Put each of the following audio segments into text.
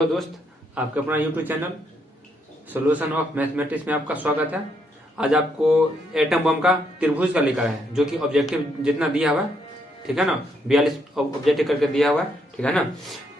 तो दोस्त, आपका अपना YouTube channel solution of mathematics में आपका स्वागत है। आज आपको एटम बम का त्रिभुज का लिखा है, जो कि ऑब्जेक्टिव जितना दिया हुआ है, ठीक है ना, 42 ऑब्जेक्टिव करके दिया हुआ है, ठीक है ना।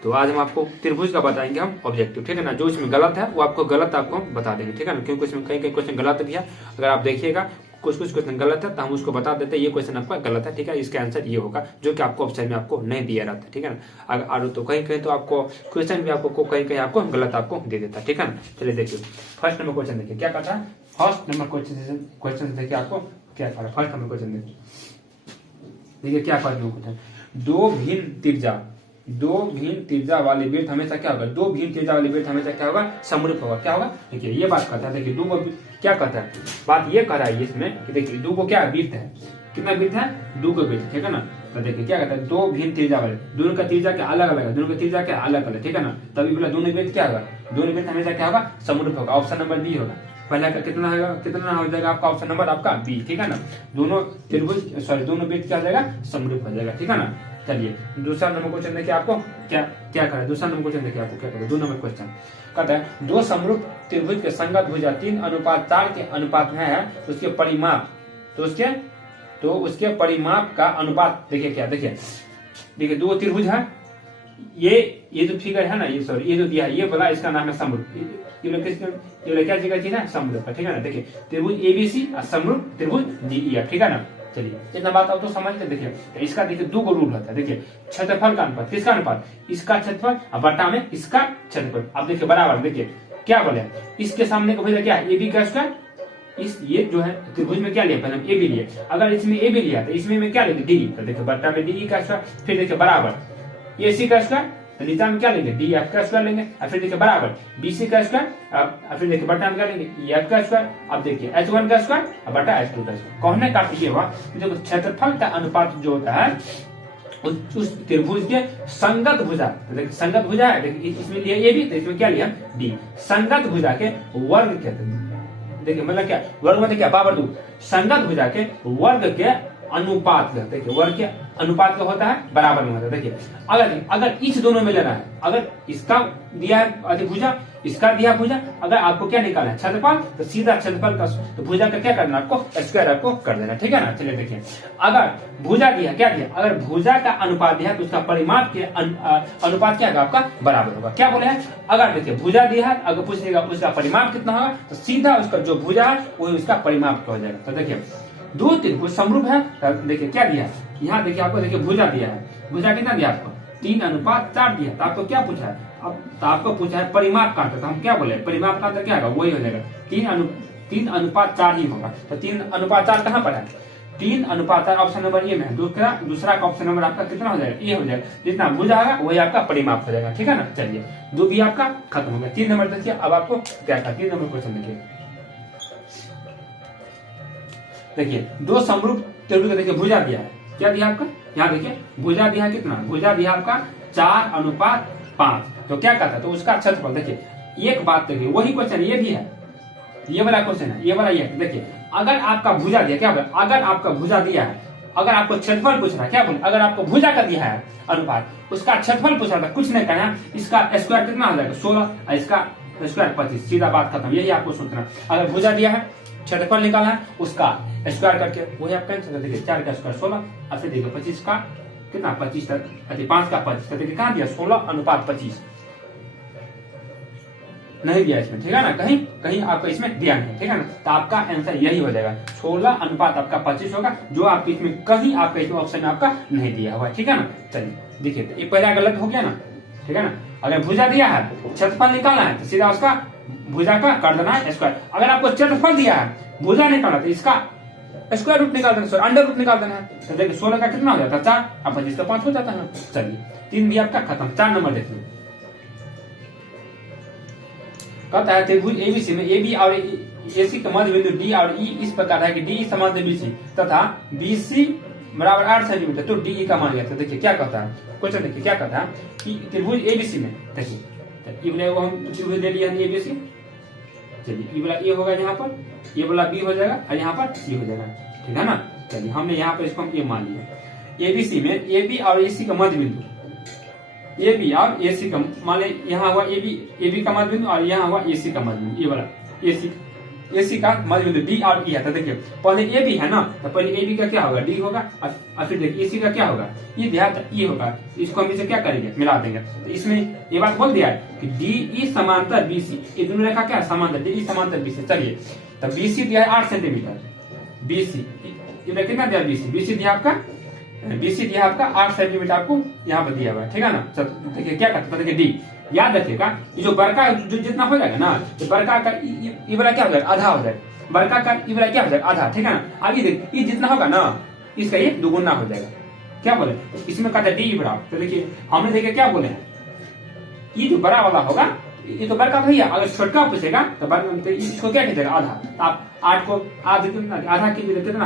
तो आज हम आपको त्रिभुज का बताएंगे हम ऑब्जेक्टिव, ठीक है ना। जो इसमें गलत है वो आपको गलत बता देंगे, ठीक है ना, क्योंकि इसमें कई क्वेश्चन गलत भी है। अगर आप देखिएगा कुछ क्वेश्चन गलत है तो हम उसको बता देते हैं, ये क्वेश्चन आपका गलत है, ठीक है, इसका आंसर ये होगा, जो कि आपको ऑप्शन में आपको नहीं दिया रहता है, ठीक है ना। अगर तो कहीं तो आपको क्वेश्चन भी आपको कहीं आपको गलत आपको दे देता है, ठीक है ना। चलिए देखिए, फर्स्ट नंबर क्वेश्चन देखिए क्या कहता है। फर्स्ट नंबर क्वेश्चन देखिए आपको क्या कहा। फर्स्ट नंबर क्वेश्चन देखिए क्या क्वेश्चन। दो भिन्न त्रिज्या वाले वृत्त हमेशा क्या होगा, दो भिन्न त्रिज्या वाले वृत्त हमेशा क्या होगा, समरूप होगा। क्या होगा, देखिए ये बात कहता है। देखिए दो क्या कहता है, बात ये कह रहा है इसमें कि देखिए दो को क्या वृत्त है, कितना वृत्त है, दो को वृत्त, ठीक है ना। तो देखिए क्या कहता है, दो भिन्न त्रिज्या वाले, दोनों का त्रिज्या क्या अलग अलग है, दोनों का त्रिज्या क्या अलग अलग, ठीक है ना। तभी बोला दोनों वृत्त क्या होगा, दोनों वृत्त हमेशा क्या होगा, समरूप होगा। ऑप्शन नंबर बी होगा। पहला का कितना हो जाएगा आपका, ऑप्शन नंबर आपका बी, ठीक है ना। दोनों वृत्त क्या हो जाएगा, समरूप हो जाएगा, ठीक है ना। चलिए दूसरा नंबर क्वेश्चन देखिए आपको क्या क्या करा। दूसरा नंबर क्वेश्चन देखिए आपको क्या करा। 2 नंबर क्वेश्चन कहता है, दो समरूप त्रिभुज के संगत भुजा 3:4 के अनुपात में है, तो उसके परिमाप का अनुपात देखिए क्या। देखिए दो त्रिभुज है, ये जो फिगर है ना, ये जो दिया है, ये बोला इसका नाम है समरूप। ये क्या जगह थी ना, समरूप, ठीक है ना। देखिए त्रिभुज एबीसी और समरूप त्रिभुज डीईएफ, ठीक है ना। चलिए इतना बात आप तो समझ ले। देखिए इसका देखिए दो को रूल होता है। देखिए क्षेत्रफल का अनुपात, किसका अनुपात, इसका क्षेत्रफल और बटा में इसका क्षेत्रफल। अब देखिए बराबर, देखिए क्या बोले, इसके सामने को भेजा क्या है, ए बी का स्क्वायर। इस ये जो है त्रिभुज में क्या लिया, पहले हम ए बी लिए, अगर इसमें ए बी लिया तो इसमें में क्या लेंगे, डी। तो देखिए बटा में डी का स्क्वायर, फिर देखिए बराबर ए सी का स्क्वायर, तो नीचा में क्या लेंगे, डी एफ का स्क्वायर लेंगे, और फिर देखिए बराबर बी सी का स्क्वायर, और फिर देखिए बटा में क्या लेंगे, ई एफ का स्क्वायर। अब देखिए एच वन का स्क्वायर और बटा एच टू का स्क्वायर। कहने का ये हुआ, देखो क्षेत्रफल का अनुपात जो होता है उस त्रिभुज के संगत भुजा, देखिए संगत भुजा है, देखिए इसमें लिया ए बी, तो इसमें क्या लिया डी। संगत भुजा के वर्ग कहते हैं। देखिए मतलब क्या, वर्ग मतलब क्या, पावर 2। संगत भुजा के वर्ग के अनुपात का, देखिए वर्ग के अनुपात का होता है, बराबर में होता है। देखिए अगर इस दोनों में लेना है, अगर इसका दिया है भुजा, इसका दिया भुजा, अगर आपको क्या निकालना है, क्षेत्रफल, तो सीधा क्षेत्रफल का तो भुजा का क्या करना है, आपको स्क्वायर आपको कर देना, ठीक है ना। चलिए देखिए, अगर भुजा दिया क्या दिया, अगर भुजा का अनुपात दिया तो उसका परिमाप के अनुपात क्या होगा, आपका बराबर होगा। क्या बोले हैं, अगर देखिए भुजा दिया है, अगर पूछेगा उसका परिमाप कितना होगा, तो सीधा उसका जो भुजा है वो उसका परिमाप हो जाएगा। तो देखिए दो त्रिभुज समरूप है, देखिए क्या दिया है यहाँ, देखिए आपको देखिए भुजा दिया है, भुजा कितना दिया आपको, 3:4 दिया। तो आपको क्या पूछा है, अब तो आपको पूछा है परिमाप का अंतर, तो हम क्या बोले, परिमाप का अंतर क्या होगा, वही हो जाएगा 3:4 ही होगा। तो 3:4 कहाँ पर है, 3:4 ऑप्शन नंबर ए में है। दूसरा का ऑप्शन नंबर आपका कितना हो जाएगा, ए हो जाएगा। जितना भुजा होगा वही आपका परिमाप हो जाएगा, ठीक है ना। चलिए दो भी आपका खत्म हो गया। 3 नंबर देखिए, अब आपको क्या था, 3 नंबर क्वेश्चन देखिए। देखिए दो समरूप त्रिभुज, देखिए भुजा दिया है, क्या दिया आपका, यहाँ देखिए भुजा दिया है, कितना भुजा दिया आपका 4:5। तो क्या कहता है, तो उसका क्षेत्रफल। देखिए एक बात देखिए, वही क्वेश्चन ये भी है, ये वाला क्वेश्चन है, ये वाला ये। देखिए अगर आपका भुजा दिया, क्या बोले, अगर आपका भुजा दिया है, अगर आपको क्षेत्रफल पूछ रहा है, क्या बोले, अगर आपको भुजा का दिया है अनुपात, उसका क्षेत्रफल पूछ रहा था, कुछ नहीं कहना, इसका स्क्वायर कितना हो जाएगा 16, इसका स्क्वायर 25, सीधा बात खत्म। यही आपको सोचना, अगर भुजा दिया है, क्षेत्रफल निकालना है, उसका स्क्वायर करके वही आप कैंसिल कर। देखिए 4 का स्क्वायर 16, और फिर देखिए 25 का कितना, 25 तक, 5 का 25, देखिए कहाँ दिया 16:25 नहीं दिया इसमें, ठीक है ना। कहीं आपको इसमें दिया नहीं, ठीक है ना। तो आपका आंसर यही हो जाएगा, 16:25 होगा, जो आपके इसमें कहीं आपका इसमें ऑप्शन में आपका नहीं दिया हुआ, ठीक है ना। चलिए देखिए ये पहला गलत हो गया ना, ठीक है ना। अगर भुजा दिया है, क्षेत्रफल निकालना है, तो सीधा उसका भुजा का कर देना है स्क्वायर। अगर आपको क्षेत्रफल दिया है, भुजा निकालना, तो इसका स्क्वायर रूट निकाल देना, अंडर रूट निकाल देना है। तो देखिए 16 का कितना हो जाता है 4, अब 25 का 5 हो जाता है। चलिए 3 भी आपका खत्म। 4 नंबर देखिए, कहता है त्रिभुज एबीसी में ए बी और एसी का मध्य बिंदु डी और ई इस प्रकार है कि डी समांतर बीसी तथा बीसी बराबर 8 सेंटीमीटर, तो डी का मान गया। देखिए क्या कहता है क्वेश्चन, देखिए क्या कहता है कि त्रिभुज एबीसी में, देखिए हम त्रिभुज ले लिया एबीसी। चलिए ये वाला ए होगा यहाँ पर, ये वाला बी हो जाएगा, और यहाँ पर सी हो जाएगा, ठीक है ना। चलिए हमने यहाँ पर इसको हम ए मान लिया। एबीसी में ए बी और एसी का मध्य बिंदु, ए बी और ए सी का, मान लीजिए यहाँ हुआ ए बी का मध्य बिंदु और यहाँ हुआ ए सी का मध्य बिंदु, ये वाला ए सी का मध्य बिंदु डी और ई है। तो देखिए पहले ए बी है ना, तो पहले ए बी का क्या होगा, डी होगा, और फिर देखिए ए सी का क्या होगा, ई दिया तो ई होगा, इसको हम इसे क्या करेंगे, मिला देंगे। तो इसमें ये बात बोल दिया है कि डी ई समांतर बी सी, ये दोनों रेखा क्या समांतर, डी ई समांतर बी सी। चलिए तब बी सी दिया है 8 सेंटीमीटर, बी सी कितना दिया, बी सी दिया आपका, बी सी दिया आपका 8 सेंटीमीटर आपको यहाँ पर दिया हुआ है, ठीक है ना। देखिए क्या करता है, देखिए डी याद रखिएगा, ये जो बड़का जो जितना हो जाएगा ना, तो बड़का का ये वाला क्या हो जाएगा, आधा हो जाएगा, बड़का का ये वाला क्या हो जाएगा, आधा, ठीक है ना। आगे देख ये जितना होगा ना, इसका ये दुगुना हो जाएगा। क्या बोले, इसमें कहते डी बराबर, तो देखिए हमने देखिए क्या बोले हैं, ये जो बड़ा वाला होगा ये तो बड़का भैया, अगर छोटका पूछेगा तो इसको क्या कहते आधा। तो आप 8 को आधा कितना हो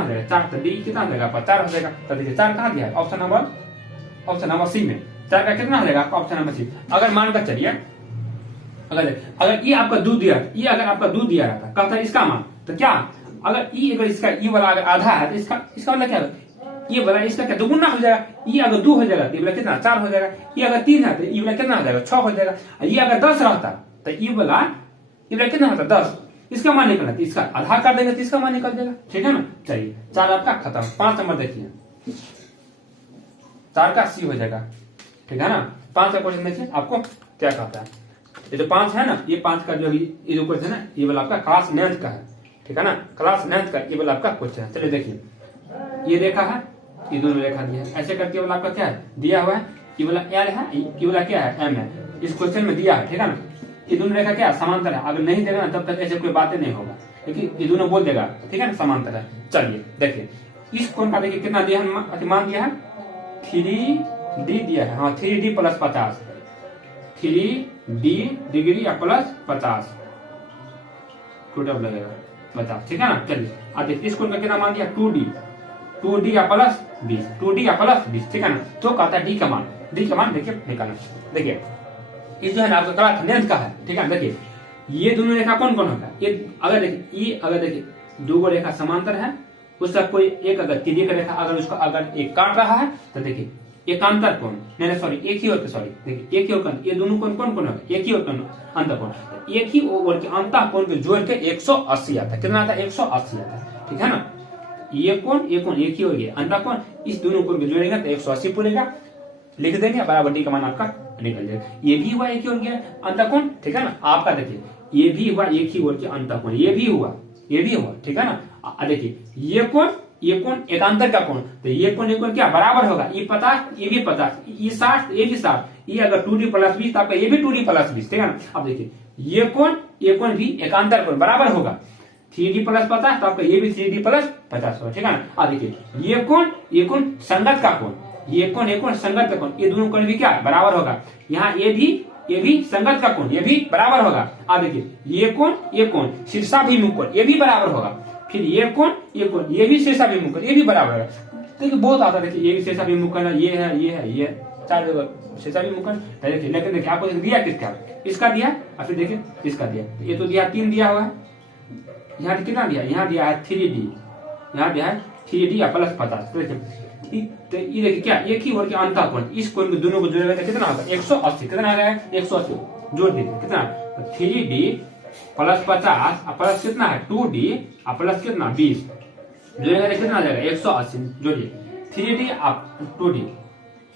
जाएगा, 4, तो डी कितना हो जाएगा, 4 हो जाएगा। तो देखिए 4 कहाँ दिया है, ऑप्शन नंबर सी में 4 का कितना हो जाएगा, ऑप्शन नंबर सी। अगर मानकर चलिए अगर ये आपका दूध दिया, ये अगर आपका दूध दिया रहता, कहता है इसका मान, तो क्या अगर इसका ये वाला अगर आधा है तो इसका वाला क्या है, ये वाला इसका क्या दुगुना हो जाएगा, ये अगर 2 हो जाएगा तो ये वाला कितना 4 हो जाएगा, ये अगर 3 है तो ये वाला कितना हो जाएगा 6 हो जाएगा, ये अगर 10 रहता तो ये वाला कितना होता 10, इसका मान निकलना, तो इसका आधा कर देंगे तो इसका मान निकल जाएगा, ठीक है ना। चलिए 4 आपका खत्म। 5 नंबर देखिए, 4 का सी हो जाएगा, ठीक है ना। 5 का क्वेश्चन देखिए आपको क्या कहता है, ये जो 5 है ना, ये 5 का जो ये जो क्वेश्चन है, ये वाला आपका क्लास 9 का है, ठीक है ना, क्लास 9 का ये वाला आपका क्वेश्चन है। चलिए देखिए ये रेखा है, ये दोनों रेखा दिया है, ऐसे करके वाला आपका क्या है दिया हुआ है, ये वाला एल है, ये वाला क्या है एम है, इस क्वेश्चन में दिया है, ठीक है ना। ये दोनों रेखा क्या समांतर है, अगर नहीं देगा ना तब तक ऐसे कोई बातें नहीं होगा, लेकिन ये दोनों बोल देगा, ठीक है ना, समांतर है। चलिए देखिए इस कोण का देखिए कितना दिया है, मान दिया है 3D दिया है, हाँ 3D plus 50, 3D degree plus 50 total लगेगा 50, ठीक है ना। चलिए अब देखिए इस कोण का कितना मान दिया 2D प्लस 20, 2D प्लस 20, ठीक है ना। तो कहता है डी का मान देखिए निकालना। देखिए इस जो है ना आपका क्लास 9 का है, ठीक है। देखिए ये दोनों रेखा कौन कौन होगा, ये अगर देखिए 2 रेखा समांतर है, उसका कोई एक अगर तिर्यक रेखा अगर उसका अगर एक काट रहा है, तो देखिए एकांतर कोण, नहीं सॉरी एक ही ओर, सॉरी देखिए एक ही ओर, ये दोनों कोण कौन कौन होगा, एक ही ओर अंतर कोण, एक ही ओर के अंतर कोण को जोड़ के 180 आता है, कितना आता है 180 आता है, ठीक है ना। ये कोण एक ही हो गया, अंतर कोण, इस दोनों कोण को जोड़ेगा तो 180 पूरेगा, लिख देंगे बराबर डी का मान आपका निकल जाएगा। ये भी हुआ एक ही ओर गया अंतर कोण, ठीक है ना। आपका देखिए ये भी हुआ एक ही ओर के अंतर कोण, ये भी हुआ, ठीक है ना। देखिए ये कोण एकांतर का कोण, तो ये कोण क्या बराबर होगा, ये 50 ये भी 50, ये 60 ये भी 60, ये अगर 2D प्लस 20 तो आपका ये भी 2D प्लस 20, ठीक है ना। अब देखिए ये कोण भी एकांतर कोण बराबर होगा, 3D प्लस 50 तो आपका ये भी 3D प्लस 50 होगा, ठीक है ना। अब देखिए ये कोण संगत का कोण, ये कोण संगत का कोण, ये दोनों कोण भी क्या बराबर होगा, यहाँ ये भी संगत का कोण, ये भी बराबर होगा। अब देखिए ये कोण शीर्षाभिमुख कोण, ये भी बराबर होगा, फिर ये कोण ये भी शीर्षाभिमुख कोण, ये भी बराबर है। देखिए बहुत आता है, देखिए ये भी शीर्षाभिमुख कोण है, ये 4 जगह शीर्षाभिमुख कोण, देखिए लेकिन देखिए आपको दिया किसका, इसका दिया और फिर देखिए इसका दिया, ये तो दिया 3 दिया हुआ है, यहाँ कितना दिया, यहाँ दिया है 3D, यहाँ दिया है 3D प्लस 50, तो ये देखिए क्या एक ही ओर के अंतर कोण, इस कोण को दोनों को जोड़ेगा तो कितना होगा 180, कितना आ गया 180 जोड़ दीजिए, कितना 3D प्लस 50 प्लस कितना है 2D प्लस कितना 20 जोड़ेगा तो कितना आ जाएगा 180, जोड़िए 3D 2D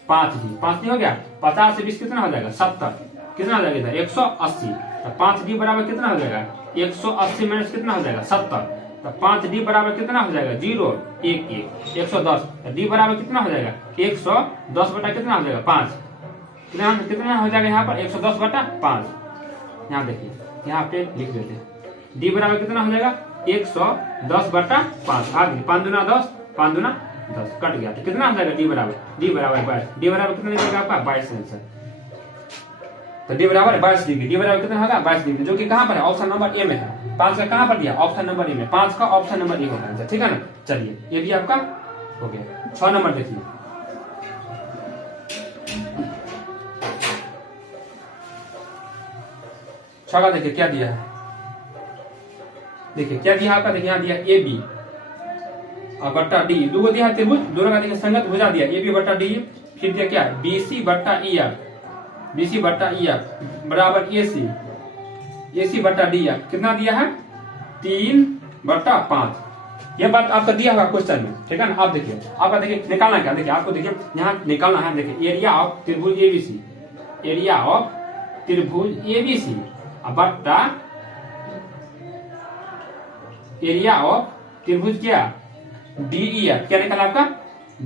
5D, 5 नहीं हो गया, 50 से 20 कितना हो जाएगा 70, कितना हो जाएगा 180, तो 5D बराबर कितना हो जाएगा 180 माइनस कितना हो जाएगा 70, तो 5D बराबर कितना हो जाएगा 0 1 1 110, तो D बराबर कितना हो जाएगा 110 बटा कितना हो जाएगा 5, कितना हो जाएगा यहाँ पर 110 बटा 5। यहाँ देखिए यहाँ पे लिख देते हैं D बराबर कितना हो जाएगा 110 बटा 5, आगे 5 दूना 10 5 दूना 10 कट गया, तो कितना हो जाएगा D बराबर 22, D बराबर कितना निकलेगा आपका 22 आंसर, तो D बराबर 22 डिग्री, D बराबर कितना होगा 22 डिग्री, जो कि कहाँ पर है ऑप्शन नंबर ए में है। 5 का कहाँ पर दिया ऑप्शन नंबर ए में, 5 का ऑप्शन नंबर ए होगा आंसर, ठीक है ना। चलिए ये भी आपका हो गया। 6 नंबर देखिए, छगा देखिए क्या दिया है, देखिए क्या दिया आपका, देखिए यहाँ दिया ए बी और बट्टा डी, दो दिया त्रिभुज, दोनों का देखिए संगत भुजा दिया ए बी बट्टा डी, फिर दिया क्या बी सी बट्टा ई आर, BC बट्टा EF बराबर AC बट्टा DF कितना दिया है 3/5। ये बात आपका दिया होगा क्वेश्चन में, ठीक है ना। आप देखिए आपका देखिए निकालना क्या, देखिए आपको देखिए यहाँ निकालना है, देखिए एरिया ऑफ त्रिभुज ABC, एरिया ऑफ त्रिभुज ABC बट्टा एरिया ऑफ त्रिभुज क्या DEF, क्या निकाला आपका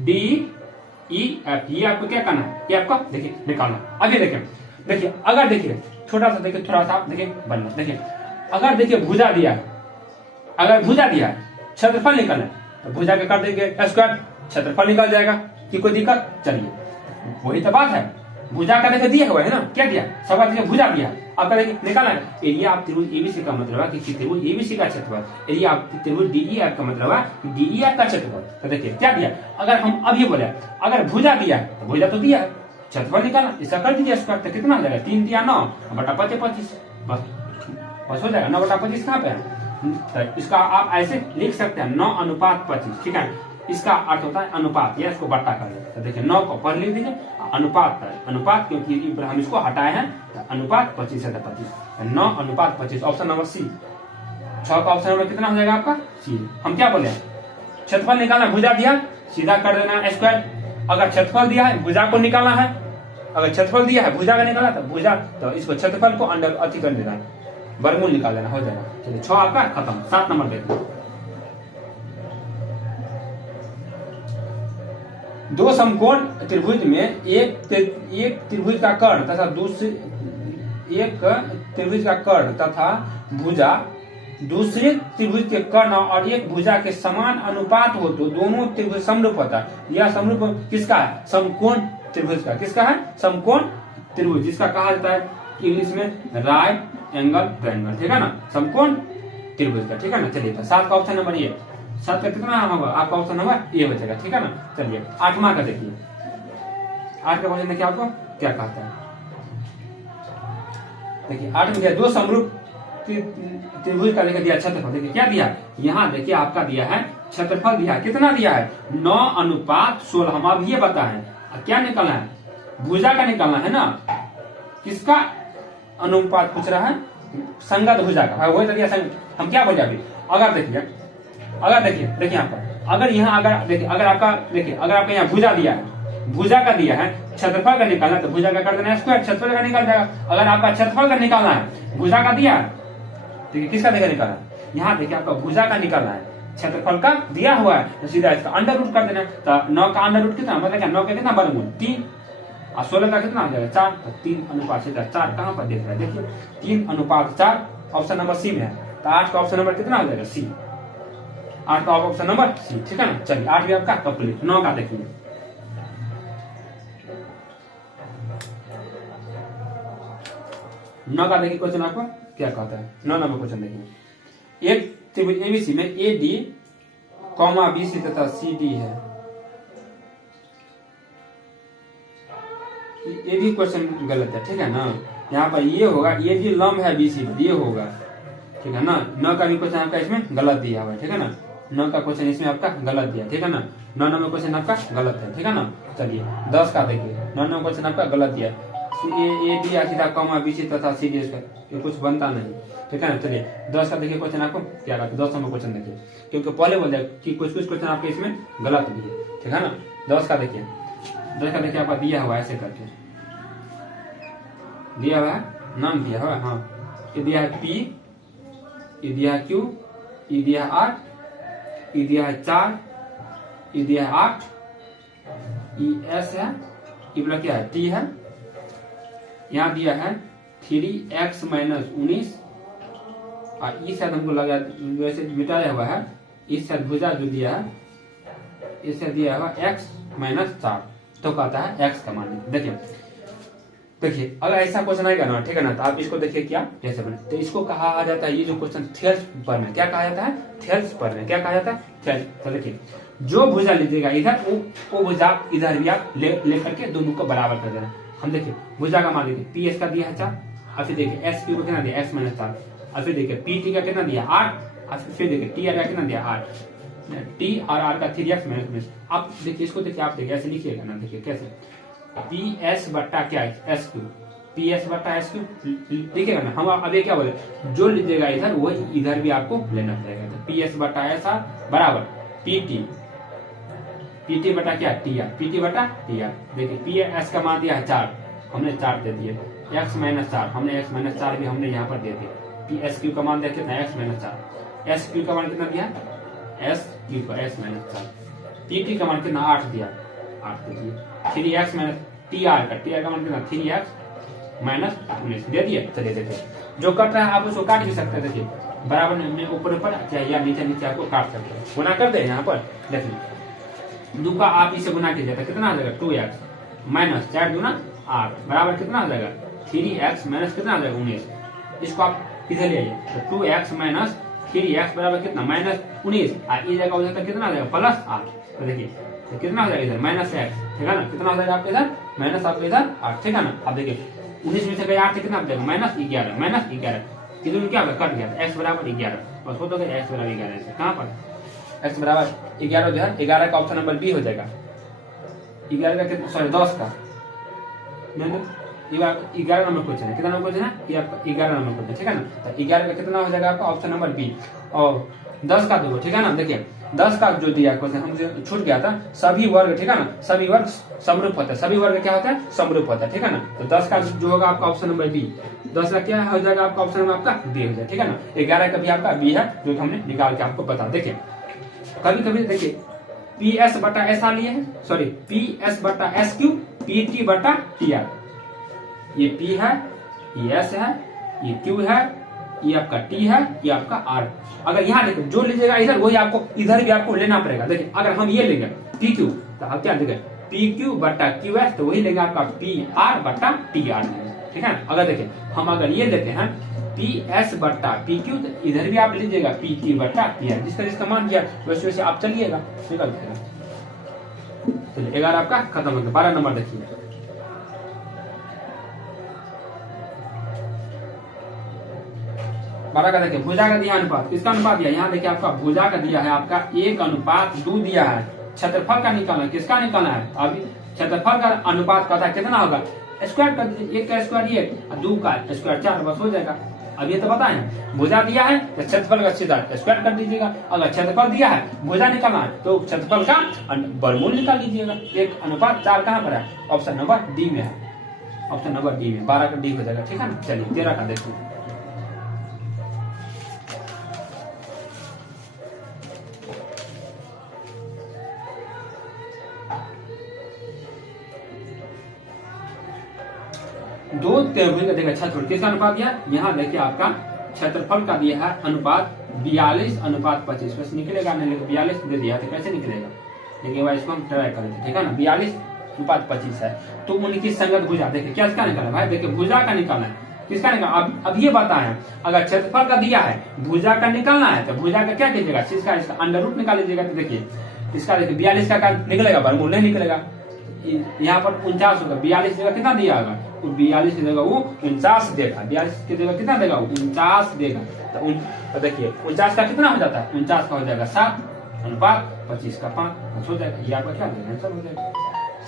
DEF। ये आपको क्या करना है, ये आपका देखिए निकालना। अभी देखिए अगर देखिए छोटा सा देखिए थोड़ा सा देखिए बनना, देखिए अगर देखिए भुजा दिया है, अगर भुजा दिया है क्षेत्रफल निकालना है तो भुजा के कर देंगे स्क्वायर, क्षेत्रफल निकल जाएगा कि कोई दिक्कत। चलिए वही तो बात है, भुजा का देखिए दिया हुआ है ना, क्या दिया सब देखिए भुजा दिया, आपका देखिए निकालना है एरिया आप त्रिभुज ABC का मतलब है कि त्रिभुज ABC का क्षेत्रफल, एरिया आप त्रिभुज DEF का मतलब है DEF का क्षेत्रफल। तो देखिए क्या दिया, अगर हम अब ये बोले अगर भुजा दिया है तो भुजा तो दिया है, क्षेत्रफल निकालना, इसका कर दीजिए स्क्वायर, तो कितना हो जाएगा 3 दिया 9 बटा 25, बस हो जाएगा 9/25 कहाँ पे है। तो इसका आप ऐसे लिख सकते हैं 9:25, ठीक है। इसका अर्थ होता है अनुपात, या इसको बट्टा कर लेते, तो देखिए 9 को पर लिख दीजिए अनुपात क्योंकि हम इसको हटाए हैं तो अनुपात 25:25, 9:25 ऑप्शन नंबर C। 6 का ऑप्शन नंबर कितना हो जाएगा आपका C। हम क्या बोले क्षेत्रफल निकालना, भुजा दिया सीधा कर देना स्क्वायर, अगर क्षेत्रफल दिया है भुजा को निकालना है, अगर क्षेत्रफल दिया है भुजा का निकाला तो भुजा तो इसको क्षेत्रफल को अंडर अति कर देना, वर्गमूल निकाल देना, हो जाएगा। चलिए 6 आपका खत्म। 7 नंबर देखो, दो समकोण त्रिभुज में एक त्रिभुज का कर्ण तथा त्रिभुज का कर्ण तथा भुजा दूसरे त्रिभुज के कर्ण और एक भुजा के समान अनुपात हो तो दोनों त्रिभुज समरूप होता है। यह समरूप किसका है, समकोण त्रिभुज का, किसका है समकोण त्रिभुज, जिसका कहा जाता है इंग्लिश में राइट एंगल ट्रायंगल, ठीक है ना, समकोण त्रिभुज का, ठीक है ना। चलिए तो 7 का ऑप्शन नंबर ये, 7 का कितना होगा आपका ऑप्शन नंबर ए बचेगा, ठीक है ना। चलिए 8वां का देखिए, 8 का क्वेश्चन देखिए आपको क्या कहता है, देखिए 8 में दिया दो समरूप त्रिभुज का दिया क्षेत्रफल, देखिए क्या दिया यहाँ देखिए आपका दिया है क्षेत्रफल दिया है, कितना दिया है 9:16। हम अब ये बताएं क्या निकालना है, भुजा का निकालना है ना, किसका अनुपात पूछ रहा है, संगत भुजा का, वही तो दिया हम क्या बोले अभी। अगर देखिए यहाँ पर अगर देखिए अगर आपका यहाँ भुजा दिया है, भुजा का दिया है क्षेत्रफल का निकालना तो भुजा का कर देना स्क्वायर, क्षेत्रफल का निकल जाएगा। अगर आपका क्षेत्रफल का निकालना है भुजा का दिया है, देखिए किसका देखा निकालना है, यहाँ देखिए आपका भुजा का निकालना है, क्षेत्रफल का दिया हुआ है तो सीधा इसका अंडर रूट कर देना। तो 9 का अंडर रूट कितना, मतलब क्या 9 का कितना वर्गमूल 3 और 16 का कितना हो जाएगा 4, तो 3:4 कहाँ पर देख रहा है, देखिए 3:4 ऑप्शन नंबर C में है। तो 8 का ऑप्शन नंबर कितना हो जाएगा C, 8 का ऑप्शन नंबर C, ठीक है ना। चलिए 8 भी आपका कंप्लीट। 9 का देखिए, 9 का देखिए क्वेश्चन आपको क्या कहता है। 9 नंबर क्वेश्चन देखिए, एक त्रिभुज ABC में AD, BC तथा CD है। ये भी क्वेश्चन गलत है, ठीक है ना। यहाँ पर ये होगा AD लंब है BC पर, ये होगा, ठीक है ना। 9 का भी क्वेश्चन आपका इसमें गलत दिया हुआ है, ठीक है ना। 9 का क्वेश्चन इसमें आपका गलत दिया, ठीक है ना। 9 नंबर क्वेश्चन आपका गलत है, ठीक है ना। चलिए 10 का देखिए, 9 नंबर क्वेश्चन आपका गलत दिया, AD सीधा BC तथा CD ये कुछ बनता नहीं, ठीक है ना। चलिए 10 का देखिए क्वेश्चन आपको क्या कहते हैं, 10 नंबर क्वेश्चन देखिए, क्योंकि पहले बोल दिया कि कुछ क्वेश्चन आपके इसमें गलत भी है, ठीक है ना। 10 का देखिए, 10 का देखिए आपका दिया हुआ ऐसे करके दिया हुआ है, नाम दिया हुआ है, हाँ ये दिया है P, ये दिया है Q, ये दिया है 8, ये दिया है 4, ये दिया है 8, ये S है, ये बोला क्या है T है, यहाँ दिया है 3x - 19 और इस साइड हमको लगा वैसे मिटाया हुआ है, इस साइड भुजा जो दिया है इस साइड दिया हुआ x - 4, तो कहता है x का मान। देखिए अगर ऐसा क्वेश्चन आएगा ना, ठीक है ना, तो आप इसको देखिए क्या जैसे बने, तो इसको कहा जाता है, ये जो क्वेश्चन थेल्स पर में क्या कहा जाता है, थेल्स पर में क्या कहा जाता है, थेल्स। तो देखिए जो भुजा लीजिएगा इधर वो भुजा इधर भी आप ले करके दोनों को बराबर कर देना। हम देखिए भुजा का मान देखिए PS का दिया है 4, और फिर देखिए SQ को कितना दिया x - 4, और फिर देखिए PT का कितना दिया 8, और फिर देखिए TR का कितना दिया 8, T और R का 3x - 19। आप देखिए इसको देखिए, आप देखिए ऐसे लिखिएगा ना, देखिए कैसे PS बट्टा क्या है SQ, पी एस बटा एस क्यूब लिखेगा ना। हम अब ये क्या बोले, जो लीजिएगा इधर वो इधर भी आपको लेना पड़ेगा। तो पी एस बटा एस आर बराबर पी टी बटा क्या टी आर, पी टी बटा टी आर। देखिए पी एस का मान दिया है 4, हमने 4 दे दिए, एक्स माइनस 4 हमने एक्स माइनस 4 भी हमने यहाँ पर दे दिया। पी एस क्यू का मान दिया कितना, एक्स माइनस 4, एस क्यू का मान कितना दिया, एस क्यू का एक्स माइनस 4, पी टी का मान कितना 8 दिया, 8 दे दिए। 3x माइनस टी आर का मान कितना 3x माइनस 19 दे दिए। चलिए देखिए जो कट रहा है आप उसको काट भी सकते हैं। देखिए बराबर में ऊपर ऊपर चाहे या नीचे नीचे आपको काट सकते हैं। गुना कर दे यहाँ पर, देखिए 2 का आप इसे गुना कीजिए तो कितना आ जाएगा 2x माइनस 4 दूना 8 बराबर कितना आ जाएगा 3x माइनस कितना आ जाएगा 19। इसको आप इधर ले आइए तो 2x माइनस 3x बराबर कितना माइनस 19, ये जगह हो जाएगा कितना आ जाएगा प्लस 8। तो देखिए तो कितना हो जाएगा इधर माइनस एक्स, ठीक है ना, कितना हो जाएगा आपके इधर माइनस आपके इधर 8, ठीक है ना। अब देखिए 19 में से गया 8 से कितना बचेगा माइनस 11, माइनस 11 इधर क्या होगा कट गया, एक्स बराबर 11 बस हो तो गया एक्स बराबर 11 कहाँ पर एक्स बराबर 11 जो है 11 का ऑप्शन नंबर बी हो जाएगा। 11 का कितना सॉरी 10 का 11 नंबर क्वेश्चन है, कितना नंबर क्वेश्चन है ये आपका 11 नंबर क्वेश्चन, ठीक है ना। तो 11 का कितना हो जाएगा आपका ऑप्शन नंबर बी। और 10 का दो, ठीक है ना। देखिए 10 का जो दिया क्वेश्चन हमसे छूट गया था, सभी वर्ग, ठीक है ना, सभी वर्ग समरूप होता है, सभी वर्ग क्या होता है समरूप होता है, ठीक है ना। तो 10 का जो होगा आपका ऑप्शन नंबर बी, 10 का क्या हो जाएगा आपका ऑप्शन नंबर आपका बी हो जाएगा, ठीक है ना। 11 का भी आपका बी है जो हमने निकाल के आपको बता। देखिए कभी कभी देखिए पी एस बटा एस आर लिए है, सॉरी पी एस बटा एस क्यू, पी टी बटा टी आर, ये P है, ये S है, ये Q है, ये आपका T है, ये आपका R। अगर यहाँ देखो जो लीजिएगा इधर वही आपको इधर भी आपको लेना पड़ेगा। देखिए अगर हम ये लेंगे PQ तो आप क्या लेंगे PQ बटा QS, तो वही लेंगे आपका PR बटा TR, ठीक है। अगर देखिए हम अगर ये लेते हैं PS बटा PQ तो इधर भी आप लीजिएगा PT बटा PR, जिसका जिसका मान दिया वैसे वैसे आप चलिएगा, निकल जाएगा। चलिए 11 आपका खत्म हो गया। 12 नंबर देखिए 12 का देखिए भुजा का दिया अनुपात, किसका अनुपात दिया, यहाँ देखिए आपका भुजा का दिया है आपका 1:2 दिया है। क्षेत्रफल का निकालना, किसका निकालना है, अभी क्षेत्रफल का अनुपात का था कितना होगा, स्क्वायर कर दीजिए, 1 का स्क्वायर 1, 2 का स्क्वायर 4, बस हो जाएगा। अब ये तो पता है भुजा दिया है तो क्षेत्रफल का सीधा स्क्वायर कर दीजिएगा। अगर क्षेत्रफल दिया है भुजा निकालना है तो क्षेत्रफल का वर्गमूल निकाल लीजिएगा। 1:4 कहाँ पर है, ऑप्शन नंबर डी में है, ऑप्शन नंबर डी में 12 का डी हो जाएगा, ठीक है ना। चलिए 13 का देखिए 2 त्रिभुज का देखिए क्षेत्रफल किसका अनुपात दिया, यहाँ देखिए आपका क्षेत्रफल का दिया है अनुपात 42:25, बस निकलेगा नहीं, लेकिन 42 दे दिया तो कैसे निकलेगा, लेकिन भाई इसको हम ट्राई करेंगे, ठीक है ना। 42:25 है तो उनकी संगत भुजा, देखिए क्या इसका निकाला भाई, देखिए भुजा का निकालना है, किसका निकालना अब ये बताए अगर क्षेत्रफल का दिया है भुजा का निकालना है तो भुजा का क्या कीजिएगा, इसका अंडर रूट निकाल लीजिएगा। तो देखिए इसका देखिए 42 का निकलेगा, वर्गमूल नहीं निकलेगा। यहाँ पर 49 होगा, 42 जगह कितना दिया होगा, 42 की जगह वो 49 देगा, 42 की जगह कितना देगा 49 देगा। तो देखिए 49 का कितना हो जाता है, 49 का हो जाएगा 7:25 का 5 हो जाएगा। ये आपका क्या आंसर हो जाएगा,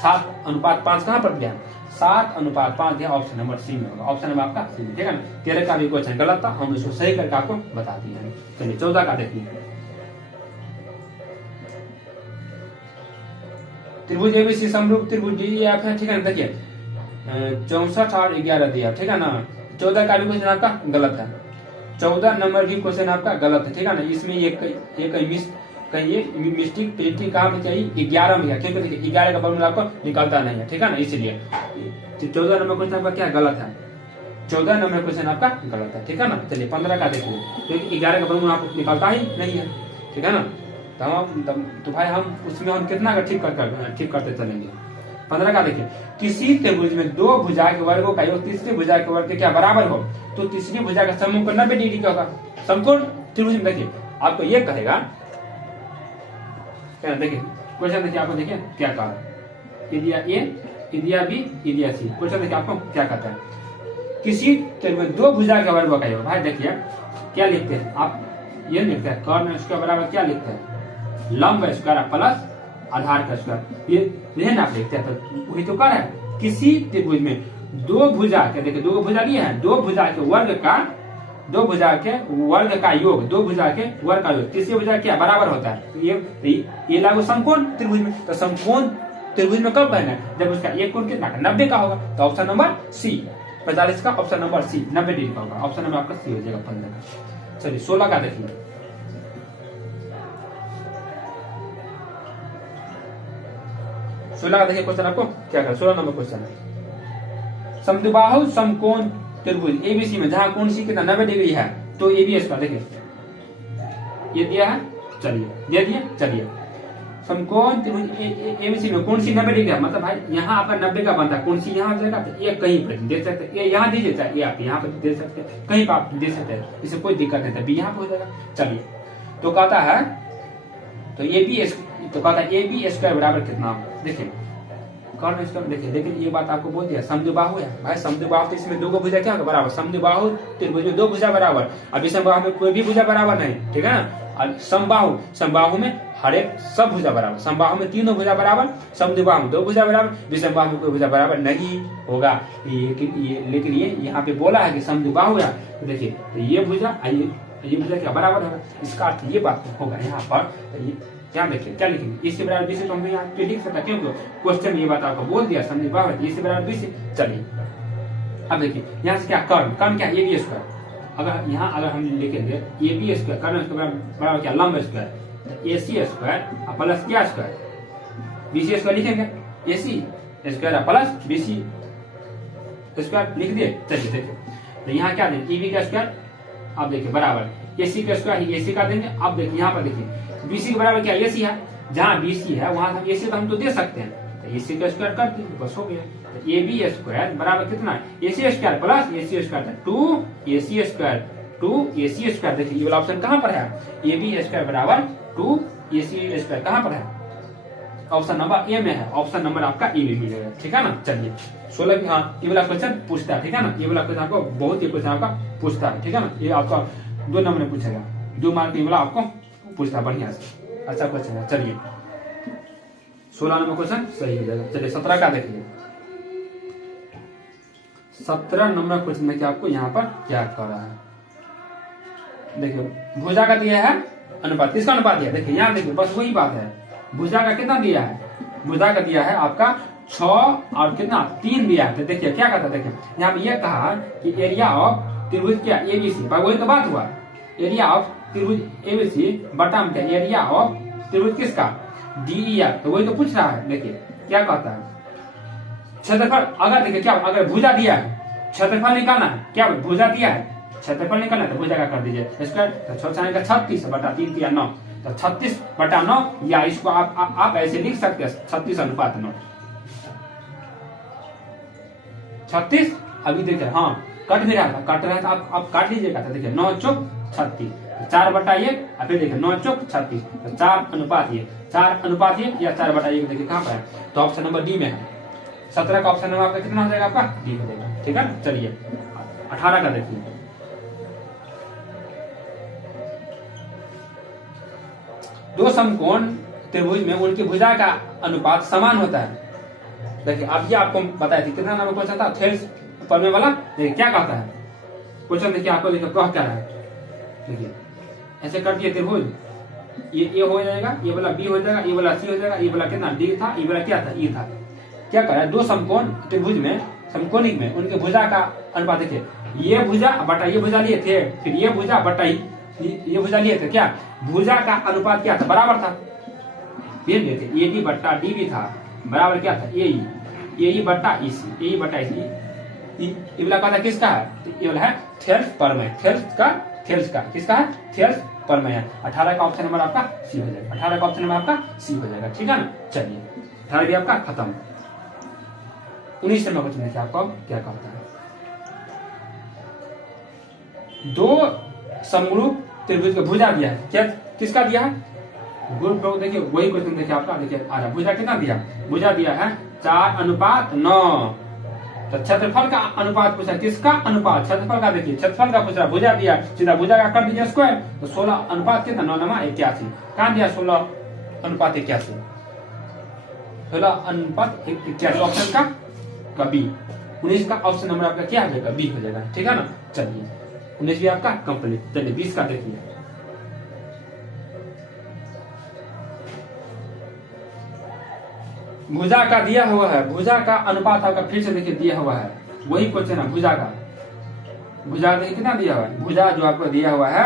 7:5 कहाँ पर दिया, 7:5 दिया, ऑप्शन नंबर सी में होगा, ऑप्शन नंबर आपका सी में, ठीक है ना। 13 का भी क्वेश्चन गलत था, हम इसको सही करके आपको बता दिए। चलिए 14 का देखिए त्रिभुज एबीसी समरूप त्रिभुज DEF है, ठीक है ना। देखिए 64 और 11 दिया, ठीक है ना। 14 का भी क्वेश्चन आपका गलत है, 14 नंबर भी क्वेश्चन आपका गलत है, ठीक है ना। इसमें ये मिस्टेक प्रिंटिंग कहाँ पे चाहिए 11 में, क्योंकि देखिए 11 का वर्गमूल आपको निकलता नहीं है, ठीक है ना, इसीलिए 14 नंबर क्वेश्चन आपका क्या गलत है, 14 नंबर क्वेश्चन आपका गलत है, ठीक है ना। चलिए 15 का देखिए, क्योंकि 11 का वर्गमूल आपको निकलता ही नहीं है, ठीक है ना। तो भाई हम उसमें हम कितना का ठीक करते चलेंगे। 15 का देखिए किसी त्रिभुज में 2 भुजा के वर्गों का योग तीसरी भुजा के वर्ग के क्या बराबर हो तो तीसरी भुजा का समूह 90 डिग्री का होगा। समकोण त्रिभुज में देखिए आपको ये कहेगा, देखिए क्वेश्चन देखिए आपको देखिए क्या कहा है, area A, area B, area C. Question देखिए आपको क्या कहता है, किसी त्रिभुज 2 भुजा के वर्गों का योग। भाई देखिए क्या लिखते हैं आप, ये लिखते हैं कर्ण इसके बराबर क्या लिखते हैं, लंब स्क्वायर प्लस आधार का स्क्वायर, ये आप लिखते हैं तो वही तो कर है। किसी त्रिभुज में दो भुजा के, देखिए दो भुजा लिए हैं, दो भुजा के वर्ग का योग, दो भुजा के वर्ग का योग, तीसरी भुजा क्या बराबर होता है, ये लागू समकोण त्रिभुज में। तो समकोण त्रिभुज में कब बना है, जब उसका एक कोण कितना 90 का होगा। तो ऑप्शन नंबर सी 45 का ऑप्शन नंबर सी 90 डिग्री का होगा। ऑप्शन नंबर आपका सी हो जाएगा 15 का। चलिए 16 का देखिए, 16 का देखिए क्वेश्चन आपको क्या कर, 16 नंबर क्वेश्चन है। समद्विबाहु समकोण त्रिभुज एबीसी में जहां कोण सी कितना 90 डिग्री है, तो एबीएस का देखिए ये दिया है, चलिए दे दिए, चलिए समकोण त्रिभुज एबीसी में कोण सी 90 डिग्री है, मतलब भाई यहाँ आपका 90 का बनता है, कोण सी यहाँ हो जाएगा, तो ये कहीं पर दे सकते हैं, ये यहाँ दीजिए, चाहे ये आप यहाँ पर दे सकते हैं, कहीं पर आप दे सकते हैं, इससे कोई दिक्कत नहीं है, बी यहाँ पे हो जाएगा। चलिए तो कहता है, तो ए बी स्क्वायर बराबर कितना, देखिए कौन स्क्वायर, देखिए लेकिन ये बात आपको बोल दिया समद्विबाहु है भाई, समद्विबाहु तो इसमें दो भुजा क्या होगा बराबर, समद्विबाहु त्रिभुज में दो भुजा बराबर, अभी समबाहु में कोई भी भुजा बराबर नहीं, ठीक है ना। और समबाहु में हर एक सब भुजा बराबर, समबाहु में तीनों भुजा बराबर, समद्विबाहु में दो भुजा बराबर, विषमबाहु में कोई भुजा बराबर नहीं होगा। लेकिन ये यहाँ पे बोला है कि समद्विबाहु है, तो देखिए तो ये भुजा ये भुजा क्या बराबर होगा, इसका अर्थ ये बात होगा यहाँ पर। यहाँ देखिए क्या लिखेंगे, इससे बराबर बी से, तो हम यहाँ पे लिख सकता, क्योंकि क्वेश्चन ये बात आपको बोल दिया समद्विबाहु है, इससे बराबर बी से। चलिए अब देखिए यहाँ से क्या कर्ण क्या ए बी स्क्वायर, अगर हम लिखेंगे ए बी स्क्वायर कर्ण बराबर क्या लंब square, A C square plus क्या स्क्वायर बी सी स्क्वायर लिखेंगे, A C square plus B C square लिख दिए। चलिए देखिए तो यहाँ क्या देंगे, ए बी का स्क्वायर, अब देखिए बराबर ए सी का स्क्वायर ए सी का देंगे। अब देखिए यहाँ पर देखिए बीसी के बराबर क्या ए सी है, जहाँ बीसी है वहां हम ए सी तो हम तो दे सकते हैं, तो ए सी का स्क्वायर कर दीजिए, बस हो गया। तो ए बी स्क्वायर बराबर कितना है, ए सी स्क्वायर प्लस ए सी स्क्वायर 2 ए सी स्क्वायर। देखिए ये वाला ऑप्शन कहाँ पर है, ए बी स्क्वायर बराबर 2 ए सी स्क्वायर कहाँ पर है, ऑप्शन नंबर ए में है, ऑप्शन नंबर आपका ए में मिलेगा, ठीक है ना। चलिए 16 की, हाँ ये वाला क्वेश्चन पूछता है, ठीक है ना, ये वाला क्वेश्चन आपको बहुत ही क्वेश्चन आपका पूछता है, ठीक है ना। ये आपका 2 नंबर में पूछेगा, 2 मार्क ये वाला आपको पूछता है बढ़िया से, अच्छा क्वेश्चन है। चलिए 16 नंबर क्वेश्चन सही हो जाएगा। चलिए 17 का देखिए, 17 नंबर क्वेश्चन में क्या आपको यहाँ पर क्या कर रहा है, देखिए भुजा का दिया है अनुपात, किसका अनुपात दिया, देखिए यहाँ देखिए बस वही बात है, भुजा का कितना दिया है, भुजा का दिया है आपका 6 और कितना 3 दिया है। तो देखिए क्या कहता है, देखिए यहाँ पे ये कहा कि एरिया ऑफ त्रिभुज क्या एबीसी, वही तो बात हुआ, एरिया ऑफ त्रिभुज एबीसी बटा में क्या एरिया ऑफ त्रिभुज किसका डीईआर, तो वही तो पूछ रहा है। देखिए क्या कहता है, क्षेत्रफल, अगर देखिए क्या अगर भुजा दिया है क्षेत्रफल निकालना है, क्या भुजा दिया है क्षेत्रफल निकालना है, तो भुजा का कर दीजिए स्क्वायर, तो 36 बटा 3 या 9, तो 36 बटा 9, या इसको आप ऐसे लिख सकते हैं 36 अनुपात 9, 36। अभी देखिए हाँ कट भी रहा था, आप काट लीजिएगा, तो देखिए 9 चौक 36, 4 बटा 1, फिर देखिए 9 चौक 36, तो 4 अनुपात 1 या 4 बटा 1 देखिए कहाँ पर है, तो ऑप्शन नंबर डी में है। 17 का ऑप्शन नंबर आपका कितना हो जाएगा, आपका डी हो जाएगा, ठीक है। चलिए 18 का देखिए, दो समकोण त्रिभुज में उनकी भुजा का अनुपात समान होता है। देखिए अब ये आपको बताया थी, कितना नंबर क्वेश्चन था, थेल्स प्रमेय वाला। देखिए क्या कहता है क्वेश्चन, देखिए आपको देखिए कह क्या रहा है, देखिए ऐसे कर दिए त्रिभुज, ये ए हो जाएगा, ये वाला बी हो जाएगा, ये वाला सी हो जाएगा, ये वाला कितना डी था, ये वाला क्या था ई था। क्या कर रहा है, दो समकोण त्रिभुज में समकोणिक में उनके भुजा का अनुपात, देखिए ये भुजा बटा ये भुजा लिए थे, फिर ये भुजा बटा ये भुजा लिए थे, क्या भुजा का अनुपात क्या था, बराबर था, ये लिए थे ए बी बट्टा डी बी था, बराबर क्या था ए ई बट्टा ई सी, ए बट्टा ई सी। ये वाला कहता किसका है, ये वाला है थेल्स प्रमेय, थेल्स का किसका है, थेल्स प्रमेय है। 18 का ऑप्शन नंबर आपका सी हो जाएगा, 18 का ऑप्शन नंबर आपका सी हो जाएगा, ठीक है ना। चलिए 18 भी आपका खत्म। 19 नंबर क्वेश्चन देखिए आपको क्या कहता है, दो समरूप त्रिभुज का भुजा दिया है, क्या किसका दिया है, ग्रुप लोग देखिए वही क्वेश्चन देखिए आपका, देखिए आ रहा भुजा कितना दिया, भुजा दिया है 4:9, तो क्षेत्रफल का अनुपात पूछा, किसका अनुपात, क्षेत्रफल का, देखिए क्षेत्रफल का पूछ रहा, भुजा दिया, सीधा भुजा का कर दीजिए स्क्वायर, तो 16 अनुपात कितना 9:81, कहाँ दिया 16:81, 16:81 ऑप्शन का कभी 19 का ऑप्शन नंबर आपका क्या हो जाएगा? बी हो जाएगा, ठीक है ना। चलिए 19 भी आपका कंप्लीट। चलिए 20 का देखिए, भुजा का दिया हुआ है, भुजा का अनुपात आपका फिर से देखिए दिया हुआ है, वही क्वेश्चन है भुजा का। भुजा देखिए कितना दिया हुआ है, भुजा जो आपको दिया हुआ है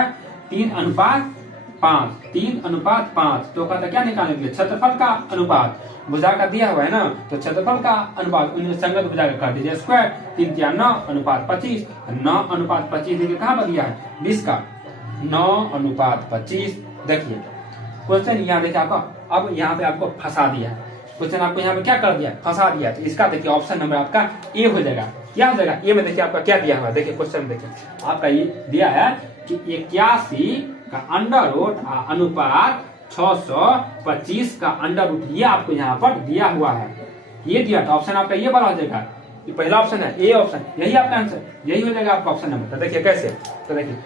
3:5, 3:5। तो कहता क्या निकालने के लिए? क्षेत्रफल का अनुपात। भुजा का दिया हुआ है ना, तो क्षेत्रफल का अनुपात संगत भुजा का कर दीजिए स्क्वायर। 3×9=25, 9:25 देखिए कहाँ पर दिया है? 20 का 9:25। देखिए क्वेश्चन यहाँ देखिए आपका, अब यहाँ पे आपको फंसा दिया है क्वेश्चन, आपको यहाँ पे क्या कर दिया? फंसा दिया। तो इसका देखिए ऑप्शन नंबर आपका ए हो जाएगा। क्या हो जाएगा? ए में देखिए आपका क्या दिया हुआ है, देखिए क्वेश्चन में देखिए आपका ये दिया है कि 81 का अंडर रूट अनुपात 625 का अंडर रूट, ये आपको यहाँ पर दिया हुआ है, ये दिया। तो ऑप्शन आपका ये वाला हो जाएगा, ये पहला ऑप्शन है, ए ऑप्शन, यही आपका आंसर, यही हो जाएगा आपका ऑप्शन नंबर। तो देखिए कैसे, तो देखिए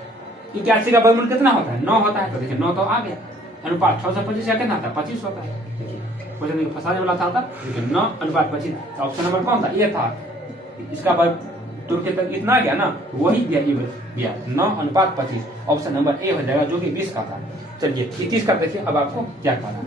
81 का वर्गमूल कितना होता है? 9 होता है। तो देखिए 9 तो आ गया, अनुपात 625 का कितना था? 25 होता है। देखिए क्वेश्चन फंसाने वाला था, लेकिन 9:25 ऑप्शन नंबर कौन था? ये था। इसका तुर्क तक इतना गया ना, वही दिया 9:25, ऑप्शन नंबर ए हो जाएगा, जो कि 20 का था। चलिए 21 का देखिए अब आपको क्या करना है।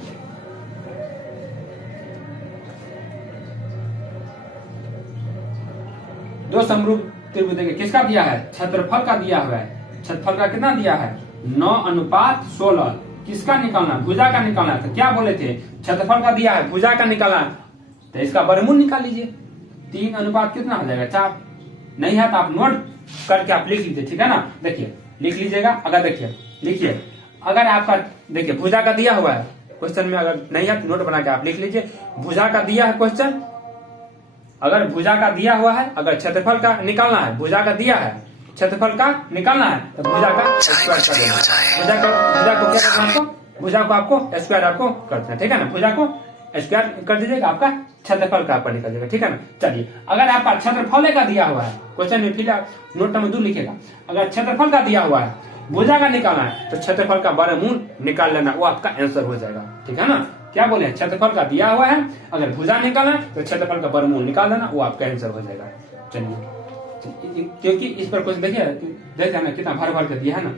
दो समरूप त्रिभुज देखिए किसका दिया है? क्षेत्रफल का दिया हुआ है। क्षेत्रफल का कितना दिया है? 9:16। किसका निकालना? भुजा का निकालना है। तो क्या बोले थे? क्षेत्रफल का दिया है, भुजा का निकालना है, तो इसका वर्गमूल निकाल लीजिए। 3 कितना हो जाएगा? 4। नहीं है तो आप नोट करके आप लिख लीजिए, ठीक है ना। देखिए लिख लीजिएगा, अगर देखिए लिखिए, अगर आपका देखिए भुजा का दिया हुआ है क्वेश्चन में, अगर नहीं है तो नोट बना के आप लिख लीजिए। भुजा का दिया है क्वेश्चन, अगर भुजा का दिया हुआ है, अगर क्षेत्रफल का निकालना है, भुजा का दिया है, क्षेत्रफल का निकालना है, तो भुजा का स्क्वायर कर देना। भुजा को क्या करना है आपको? भुजा को आपको स्क्वायर आपको करना है, ठीक है ना। भुजा को स्क्वायर कर दीजिएगा, आपका क्षेत्रफल का आपका निकल जाएगा, ठीक है ना। चलिए अगर आपका क्षेत्रफल का दिया हुआ है क्वेश्चन में, फिर आप नोट नंबर 2 लिखेगा। अगर क्षेत्रफल का दिया हुआ है, भुजा का निकालना है, तो क्षेत्रफल का वर्गमूल निकाल लेना, वो आपका आंसर हो जाएगा, ठीक है ना। क्या बोले? क्षेत्रफल का दिया हुआ है, अगर भुजा निकालना है तो क्षेत्रफल का वर्गमूल निकाल देना, वो आपका आंसर हो जाएगा। चलिए क्योंकि इस पर कुछ देखिए ना कितना भर भर कर दिया है ना।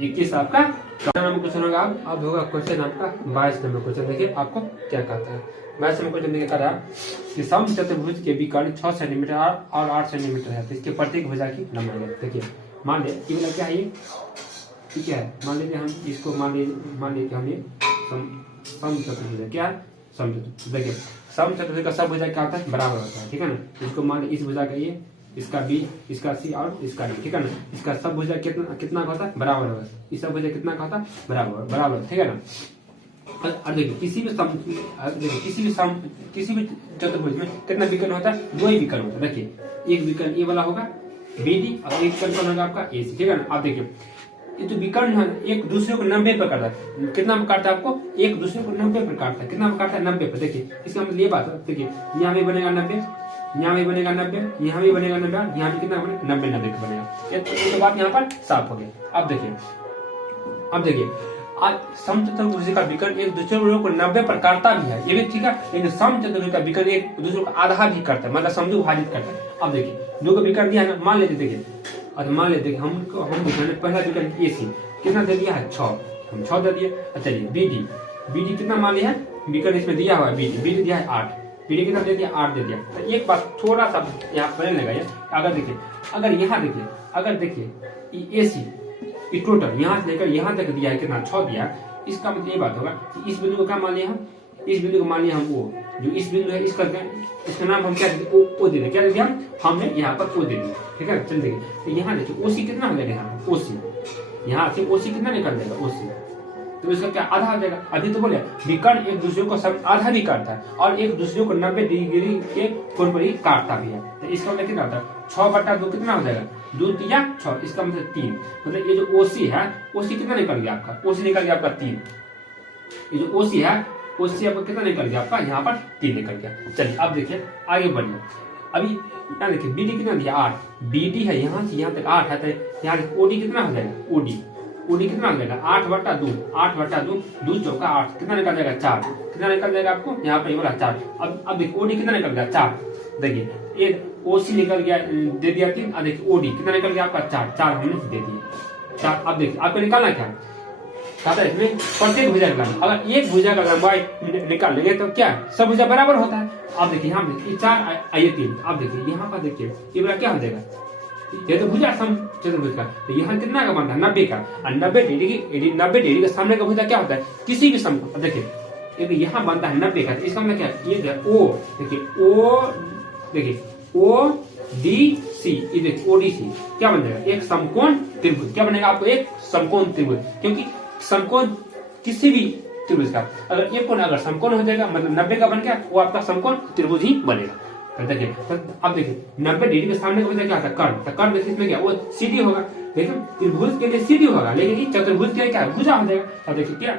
21 आपका नंबर क्वेश्चन होगा। अब होगा क्वेश्चन आपका 22 नंबर क्वेश्चन। देखिए आपको क्या कहता है 22 नंबर क्वेश्चन। देखिए कह रहा है कि समचतुर्भुज के विकर्ण 6 सेंटीमीटर और 8 सेंटीमीटर है, तो इसके प्रत्येक भुजा की लंबाई है। देखिए मान ले क्या है, ये ठीक है, मान लीजिए हम इसको मान लीजिए कि हम ये समचतुर्भुज क्या है? समचतुर्भुज। देखिए समचतुर्भुज का सब भुजा क्या होता है? बराबर होता है, ठीक है ना। इसको मान लीजिए इस भुजा का ये, इसका बी, इसका सी और इसका डी, ठीक है ना। इसका सब भुजा कितना का होता है? बराबर होगा। इस सब भुजा कितना का होता है? बराबर, ठीक है ना। और देखिए किसी भी चतुर्भुज में कितना विकर्ण होता है? 2 ही विकर्ण होता है। देखिए एक विकर्ण ए वाला होगा बी डी, और एक विकर्ण होगा आपका ए सी, ठीक है ना। आप देखिए ये तो विकर्ण है, एक दूसरे को 90 पर काटता है। कितना पर काटता है आपको? एक दूसरे को 90 पर काटता है। कितना पर काटता है? 90 पर। देखिए इसका मतलब ये बात है, देखिए यहाँ भी बनेगा 90, यहाँ भी बनेगा 90, यहाँ भी बनेगा 90, यहाँ भी कितना बनेगा? 90 का बनेगा। ये तो बात यहाँ पर साफ हो गया। अब देखिए आज समचतुर्भुज का विकर्ण एक दूसरे को 90 पर काटता भी है, ये भी ठीक है, लेकिन समचतुर्भुज का विकर्ण एक दूसरे को आधा भी करता है, मतलब समझो विभाजित करता है। अब देखिए 2 को विकर्ण दिया है ना, मान लेते देखिए, मान लेते हम पहला विकर्ण ए सी कितना दे दिया है? 6, हम 6 दे दिए। अच्छा ये बी डी कितना मान लिया है? विकर्ण इसमें दिया हुआ है बी डी दिया है 8, बी डी कितना दे दिया? 8 दे दिया। तो एक बात थोड़ा सा यहाँ पर लगाइए, अगर यहाँ देखिए ए सी टोटल यहाँ से लेकर यहाँ तक दिया है, कितना? 6 दिया। इसका मतलब ये बात होगा कि इस बिंदु को क्या मान लिया हम? इस बिंदु को मान लिया हम ओ, जो इस बिंदु है इसका नाम हम क्या ओ दे दिया। क्या दे दिया? हमने यहाँ पर ओ दे दिया, ठीक है। चल देखिए तो यहाँ देखिए ओसी कितना हो जाएगा? यहाँ ओसी, यहाँ से ओसी कितना निकल जाएगा? ओसी, तो इसका क्या? आधा हो जाएगा। अभी तो बोले विकर्ण एक दूसरे को सब आधा भी काटता है, और एक दूसरे को 90 डिग्री के कोण पर ही काटता भी है। तो इसका मतलब कितना होता है? 6/2 कितना हो जाएगा? 2 या 6, इसका मतलब 3। मतलब ये जो ओसी है, ओसी कितना निकल गया आपका? ओसी निकल गया आपका 3। ये जो ओसी है, ओसी आपका कितना निकल गया आपका? यहाँ पर 3 निकल गया। चलिए अब देखिए आगे बढ़िए। अभी यहाँ देखिए बी डी कितना दिया? 8, बी डी है यहाँ से यहाँ तक 8 है, तो यहाँ ओडी कितना हो जाएगा? ओडी कितना हो जाएगा? 8/2, 2 चौका 8, कितना निकल जाएगा? 4, कितना निकल जाएगा आपको? यहाँ पर ये वाला 4। अब देखिए ओडी कितना निकल गया? 4। देखिए ये ओसी निकल गया, दे दिया 3। अब देखिए ओडी कितना निकल गया आपका 4 हमने दे दिए 4। अब देखिए आपको निकालना क्या कहता है इसमें प्रत्येक भुजा का लंबाई, अगर एक भुजा का लंबाई निकाल लेंगे तो क्या सब भुजा बराबर होता है। अब देखिए यहाँ पे 4 ये 3। अब देखिए यहाँ पर देखिए ये वाला क्या हो जाएगा, ये तो भुजा सम चतुर्भुज का, तो यहाँ कितना का बनता है 90 का, और 90 डिग्री के सामने का भुजा क्या होता है किसी भी समकोण। देखिए यहाँ बनता है 90 का, तो इसका मतलब क्या है ये ओ, देखिए ओ डी सी, ये देखिए ओडीसी क्या बन जाएगा एक समकोण त्रिभुज। क्या बनेगा आपको एक समकोण त्रिभुज, क्योंकि समकोण किसी भी त्रिभुज का अगर एक कोण अगर समकोण हो जाएगा मतलब 90 का बन गया, वो आपका समकोण त्रिभुज ही बनेगा। तो देखिए तो अब देखिए 90 डिग्री के सामने का भुजा क्या होता है कर्ण, तो कर्ण देखिए इसमें क्या वो सीधी होगा, देखिए त्रिभुज के लिए सीधी होगा, लेकिन चतुर्भुज के लिए क्या भुजा हो जाएगा। तो देखिए क्या,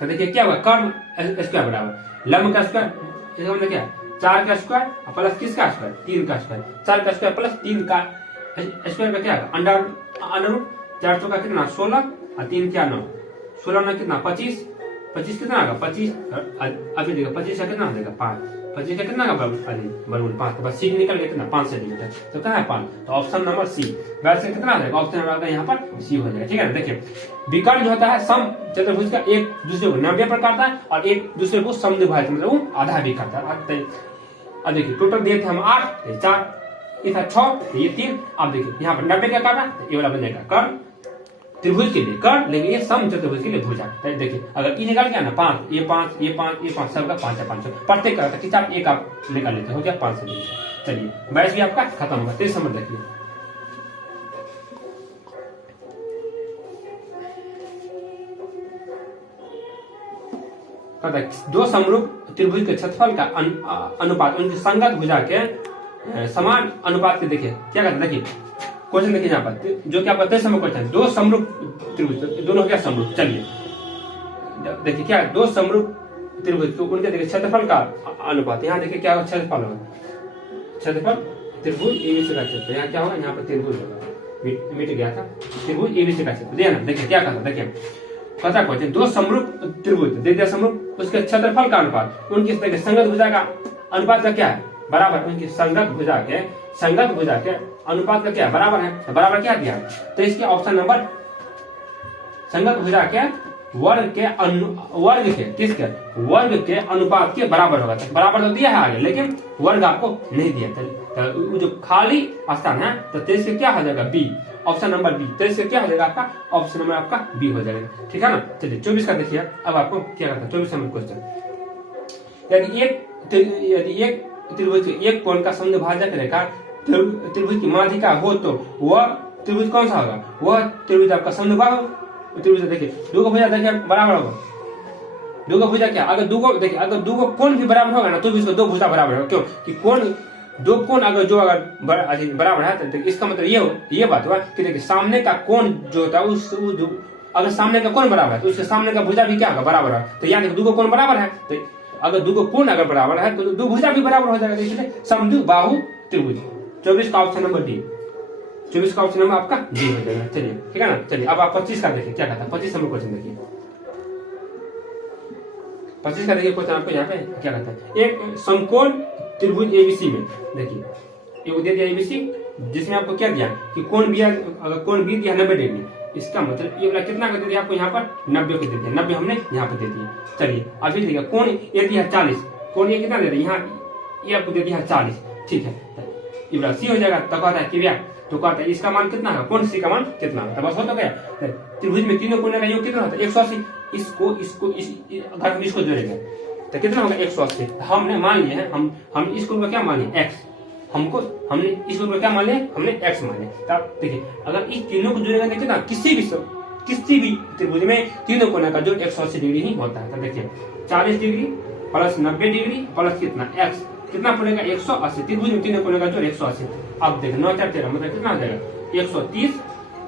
तो देखिए क्या होगा कर्ण स्क्वायर बराबर लंब का स्क्वायर, इसका मतलब क्या 4 का स्क्वायर प्लस किसका स्क्वायर 3 का स्क्वायर, 4 का स्क्वायर प्लस 3 का स्क्वायर का क्या है अंडर रूट 400 का कितना 16 और 3 क्या 9, 16 में कितना 25 कितना आएगा 25। अभी देखो 25 का कितना हो जाएगा 5, 25 का कितना का बराबर 5, तो बस सी निकल गया कितना 5 सेंटीमीटर, तो कहाँ है 5, तो ऑप्शन नंबर सी। वैसे कितना आ जाएगा ऑप्शन नंबर यहाँ पर सी हो जाएगा। ठीक है ना, देखिए विकर्ण जो होता है सम चतुर्भुज का एक दूसरे को 90 पर काटता है और एक दूसरे को समद्विभाजक मतलब वो आधा भी काटता है। अब देखिए टोटल दिए थे हम 8, 4 ये था 6, ये 3। अब देखिए यहाँ पर 90 का काटा, तो ये वाला बन जाएगा कर्ण त्रिभुज के लिए कर्ण, लेकिन ये सम चतुर्भुज के लिए भुजा। देखिए अगर ई निकाल गया ना 5, ये 5 ये 5 ये 5 सबका 5 है 5 प्रत्येक का कि चार एक आप निकाल लेते हो गया 5 सेंटीमीटर। चलिए बैच भी आपका खत्म होगा, 23 समझ देखिए। दो समरूप त्रिभुज के क्षेत्रफल का अनुपात उनकी संगत भुजा के समान अनुपात के देखिए क्या कहते हैं। देखिए क्वेश्चन देखिए यहाँ पर जो कि आपका 23 नंबर क्वेश्चन, दो समरूप त्रिभुज दोनों हो गया समरूप। चलिए देखिए क्या दो समरूप त्रिभुज तो उनके देखिए क्षेत्रफल का अनुपात, यहाँ देखिए क्या क्षेत्रफल होगा, क्षेत्रफल त्रिभुज एबीसी का क्षेत्र, यहाँ क्या होगा यहाँ पर त्रिभुज होगा, मिट गया था त्रिभुज एबीसी का क्षेत्र। देखिए क्या कहता देखिए कहता क्वेश्चन दो समरूप त्रिभुज दे दिया समरूप, उसके क्षेत्रफल का अनुपात उनकी संगत भुजा का अनुपात का क्या है बराबर, उनकी संगत भुजा के अनुपात का क्या बराबर है, तो बराबर क्या दिया, तो इसके ऑप्शन नंबर संगत भुजा के वर्ग के अनुपात के बराबर होगा। तो बराबर तो दिया है आगे, लेकिन वर्ग आपको नहीं दिया, तो जो खाली स्थान है तो 23 के क्या हो जाएगा बी, ऑप्शन नंबर बी। 23 के क्या हो जाएगा आपका ऑप्शन नंबर आपका बी हो जाएगा। ठीक है ना, चलिए 24 का देखिए अब आपको क्या करता है 24 नंबर क्वेश्चन, यदि एक त्रिभुज एक कोण का समद्विभाजक रेखा त्रिभुज की माध्यिका हो तो वह त्रिभुज कौन सा होगा, वह त्रिभुज आपका समद्विभाजक त्रिभुज। देखिए दो को भुजा देखिए बराबर होगा, दो को भुजा क्या अगर दो को देखिए अगर दो को कोण भी बराबर होगा ना तो भी इसको दो भुजा बराबर होगा, क्यों कि कोण दो कोण अगर बराबर है तो इसका मतलब ये बात हुआ कि देखिए सामने का कोण जो होता है अगर सामने का कोण बराबर है तो उसके सामने का भुजा भी क्या होगा बराबर है, तो यानी दो कोण बराबर है, तो अगर दो कोण अगर बराबर है तो दो भुजा भी बराबर हो जाएगा, इसलिए समद्विबाहु त्रिभुज। 24 का ऑप्शन नंबर डी, 24 का ऑप्शन नंबर आपका डी हो जाएगा। चलिए ठीक है ना, चलिए अब आप 25 का देखिए क्या कहता है, 25 नंबर क्वेश्चन देखिए, 25 का देखिए क्वेश्चन आपको यहाँ पे क्या कहता है, एक समकोण त्रिभुज एबीसी में देखिए ये दे दिया एबीसी जिसमें आपको क्या दिया कि कोण भी अगर कोण भी दिया 90 डिग्री, इसका मतलब ये वाला कितना कर दिया आपको यहाँ पर 90 को दे दिया, 90 हमने यहाँ पर दे दिया। चलिए अभी देखिए कोण ये दिया 40, कोण ये कितना दे दिया यहाँ ये आपको दे दिया 40, ठीक है ये वाला सी हो जाएगा। तो कहता है कि भैया तो कहता है इसका मान कितना है, कोण सी का मान कितना है, बस हो तो गया। त्रिभुज में तीनों कोण का योग कितना होता है 180, इसको अगर हम इसको जोड़ेंगे तो कितना होगा 180। हमने मान लिया है हम इसको क्या माने x, हमने इसको क्या मान लिया हमने x माने। तब देखिए अगर इस तीनों को जोड़ेंगे तो कितना किसी भी त्रिभुज में तीनों कोण का जोड़ 180 डिग्री ही होता है। तो देखिए 40 डिग्री प्लस 90 डिग्री प्लस कितना x कितना पड़ेगा 180, त्रिभुज में तीनों कोण का जोड़ 180। अब देखिए 9 4 13 मतलब कितना हो जाएगा 130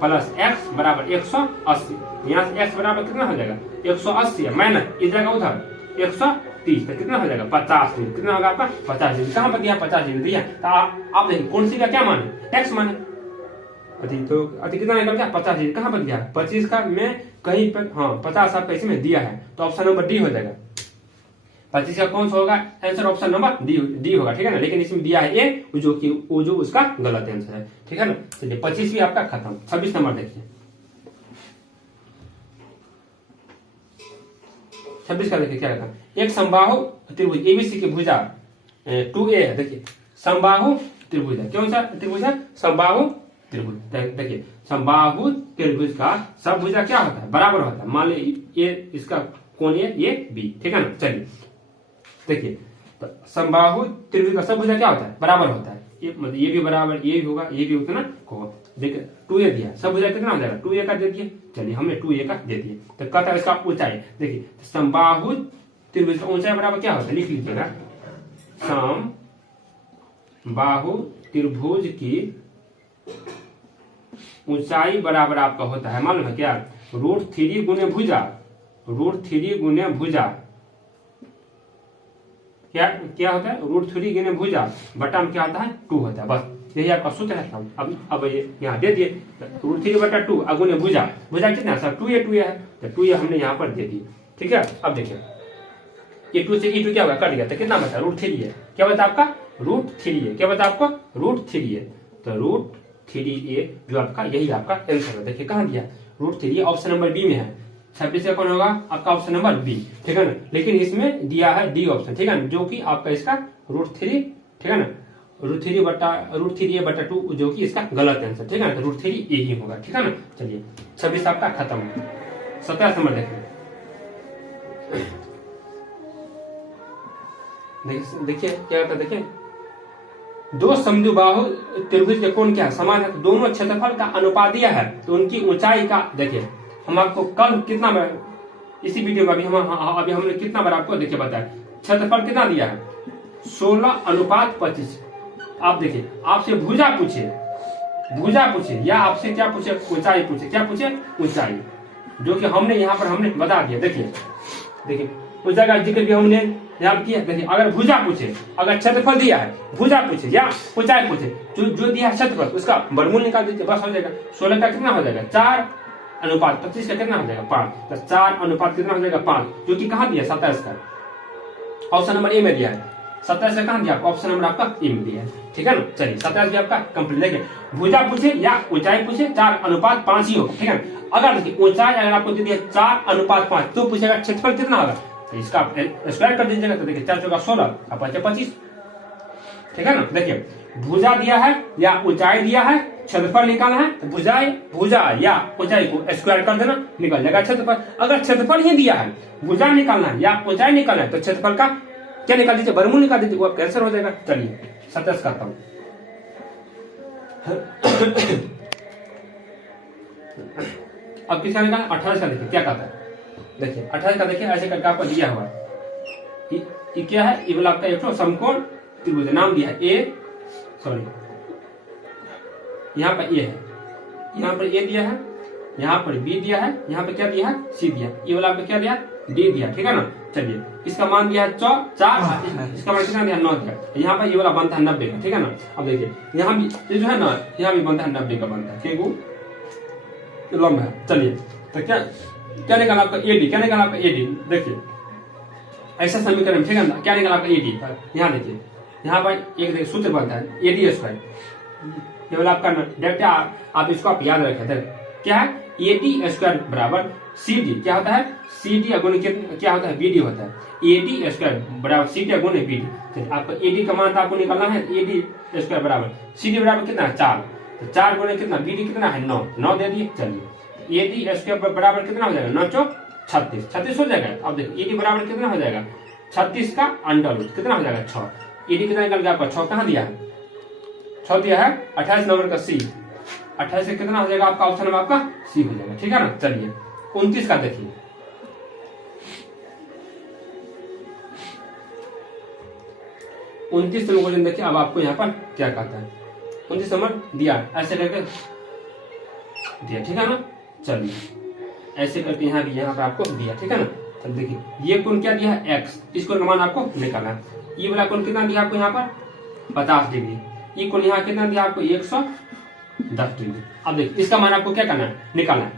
प्लस x बराबर 180, यहाँ से x बराबर कितना हो जाएगा 180 माइनस इधर का उधर 130, तो कितना हो जाएगा 50 डिग्री, कितना होगा आपका 50 डिग्री। कहाँ पर दिया 50 डिग्री दिया, तो आप देखिए कौन सी का क्या माने x माने, तो कितना निकल गया 50 डिग्री। कहाँ पर दिया 25 का में कहीं पर हाँ 50 आपका इसमें दिया है, तो ऑप्शन नंबर डी हो जाएगा। 25 का कौन सा होगा आंसर? ऑप्शन नंबर डी होगा, ठीक है ना। लेकिन इसमें दिया है ए, जो उसका गलत आंसर है, ठीक है ना। चलिए 25 भी आपका खत्म। 26 नंबर देखिए, 26 का देखिए क्या कहता है। एक समबाहु त्रिभुज एबीसी की भुजा 2a है। देखिए समबाहु त्रिभुज है, कौन सा त्रिभुज है? समबाहु त्रिभुज। देखिए समबाहु त्रिभुज का सब भुजा क्या होता है? बराबर होता है। मान लीजिए ये इसका कोण ये बी, ठीक है ना। चलिए देखिए तो समबाहु त्रिभुज का सब भुजा क्या होता है? बराबर होता है। ये मतलब ये भी बराबर, ये भी होगा, ये भी उतना होगा। देखिए 2a दिया, सब भुजा कितना हो जाएगा? 2a का दे दिए। चलिए हमने 2a का दे दिए। तो कहता है इसका ऊंचाई। देखिए समबाहु त्रिभुज का ऊंचाई बराबर क्या होता है? लिख लीजिएगा, समबाहु त्रिभुज की ऊंचाई बराबर आपका होता है, मालूम है क्या? √3 गुने भुजा, √3 गुने भुजा क्या होता है? √3 गुने भुजा बटा में क्या होता है? 2 होता है। बस यही आपका सूत्र है। अब ये यहाँ दे दिए √3/2 गुने भुजा। भुजा कितना है सर? 2a है, तो 2a हमने यहाँ पर दे दिए, ठीक है। अब देखिए ये 2 से E2 क्या होगा? कट गया, तो कितना बचा? √3 है। क्या बता आपका? √3 है। क्या बता आपको? √3 है। तो √3a जो आपका यही आपका आंसर है। देखिए कहाँ दिया? √3 ऑप्शन नंबर बी में है। 26 का कौन होगा? आपका ऑप्शन नंबर बी, ठीक है ना। लेकिन इसमें दिया है डी ऑप्शन, ठीक है ना, जो कि आपका इसका √3, ठीक है ना, √3a/2 जो कि इसका गलत आंसर, ठीक है ना। तो √3a ही होगा, ठीक है ना। चलिए 26 आपका खत्म। 27 नंबर देखिए क्या होता है। देखिए दो समद्विबाहु त्रिभुज के कोण क्या है? समान है। तो दोनों क्षेत्रफल का अनुपात दिया है, तो उनकी ऊंचाई का देखिए हम आपको कल कितना इसी वीडियो में अभी हमने कितना बार आपको देखिए बताया। क्षेत्रफल कितना दिया है? 16:25। आप देखिए आपसे भुजा पूछे या आपसे क्या पूछे? ऊंचाई पूछे। क्या पूछे? ऊंचाई, जो कि हमने यहाँ पर हमने बता दिया। देखिए ऊंचाई का जिक्र भी हमने यहाँ किया। देखिए अगर भुजा पूछे, अगर क्षेत्रफल दिया है, भुजा पूछे या ऊंचाई पूछे, जो दिया है क्षेत्रफल, उसका वर्गमूल निकाल दीजिए, बस हो जाएगा। 16 का कितना हो जाएगा? 4:25 का कितना हो जाएगा? 5। तो 4 कितना हो जाएगा? 5, जो कि कहाँ दिया? 27 का ऑप्शन नंबर ए में दिया है। 27 का कहाँ दिया? ऑप्शन नंबर आपका ए में दिया है, ठीक है ना। चलिए 27 भी आपका कंप्लीट। देखिए भुजा पूछे या ऊंचाई पूछे 4:5 ही होगा, ठीक है ना। अगर देखिए ऊंचाई अगर आपको दे दिया 4:5 तो पूछेगा क्षेत्रफल कितना होगा? तो इसका स्क्वायर कर दीजिएगा। तो देखिए 4 × 16 आप 25, ठीक है ना। देखिए भुजा दिया है या ऊंचाई दिया है, क्षेत्रफल निकालना है, तो भुजा या ऊंचाई को स्क्वायर कर देना, निकल जाएगा क्षेत्रफल। अगर क्षेत्रफल ही दिया है, भुजा निकालना है या ऊंचाई निकालना है, तो क्षेत्रफल का क्या निकाल दीजिए? वर्गमूल निकाल दीजिए, वो आपका आंसर हो जाएगा। चलिए 27 करता हूं। अब किसका निकाल? 28 का देखिए क्या कहता है। देखिए 28 का देखिए ऐसे करके आपको दिया हुआ है। ये क्या है? ये वाला आपका एक समकोण त्रिभुज नाम दिया है ए, सॉरी यहाँ पर ए है, यहाँ पर ए दिया है, यहाँ पर बी दिया है, यहाँ पे क्या दिया है? सी दिया। ये वाला आपको क्या दिया? डी दिया, ठीक है ना। चलिए इसका मान दिया है 4, इसका मान कितना दिया? 9 दिया। यहाँ पर ये वाला बनता है 90 का, ठीक है ना। अब देखिए यहाँ भी ये जो है ना, यहाँ भी बनता है 90 का बनता है, क्योंकि लंब है। चलिए तो क्या निकाला आपका? एडी। क्या निकाला आपका? एडी। देखिए ऐसा समीकरण, ठीक है ना। क्या निकाला आपका? एडी। यहाँ देखिए यहाँ पर एक देखिए सूत्र बनता है AD²। ये वाला आपका डायरेक्ट आप इसको आप याद रखें। क्या है? AD² बराबर CD। क्या होता है? CD गुणे क्या होता है? BD होता है। AD² बराबर CD गुणे BD। आपको AD का मान आपको निकालना है। AD² बराबर CD बराबर कितना है? 4। तो 4 गुणे कितना? BD कितना है? 9 दे दिए। चलिए AD² बराबर कितना हो जाएगा? 9 × 4 = 36 हो जाएगा। अब देखिए AD बराबर कितना हो जाएगा? 36 का अंडर कितना हो जाएगा? 6। AD कितना निकल गया आपका? 6 कहाँ दिया है? 6 दिया है। 28 नंबर का सी। 28 से कितना हो जाएगा आपका? ऑप्शन नंबर आपका सी हो जाएगा, ठीक है ना। चलिए 29 का देखिए। 29 नंबर क्वेश्चन देखिए। अब आपको यहाँ पर क्या कहता है? 29 नंबर दिया ऐसे करके दिया, ठीक है ना। चलिए ऐसे करके यहाँ भी यहाँ पर आपको दिया, ठीक है ना। चल देखिए ये कोण क्या दिया है? x। इस कोण का मान आपको निकालना है। ये वाला कोण कितना दिया आपको? यहाँ पर 50 डिग्री। ये कोण यहाँ कितना दिया आपको? 110 डिग्री। अब देखिए इसका मान आपको क्या करना है? निकालना है।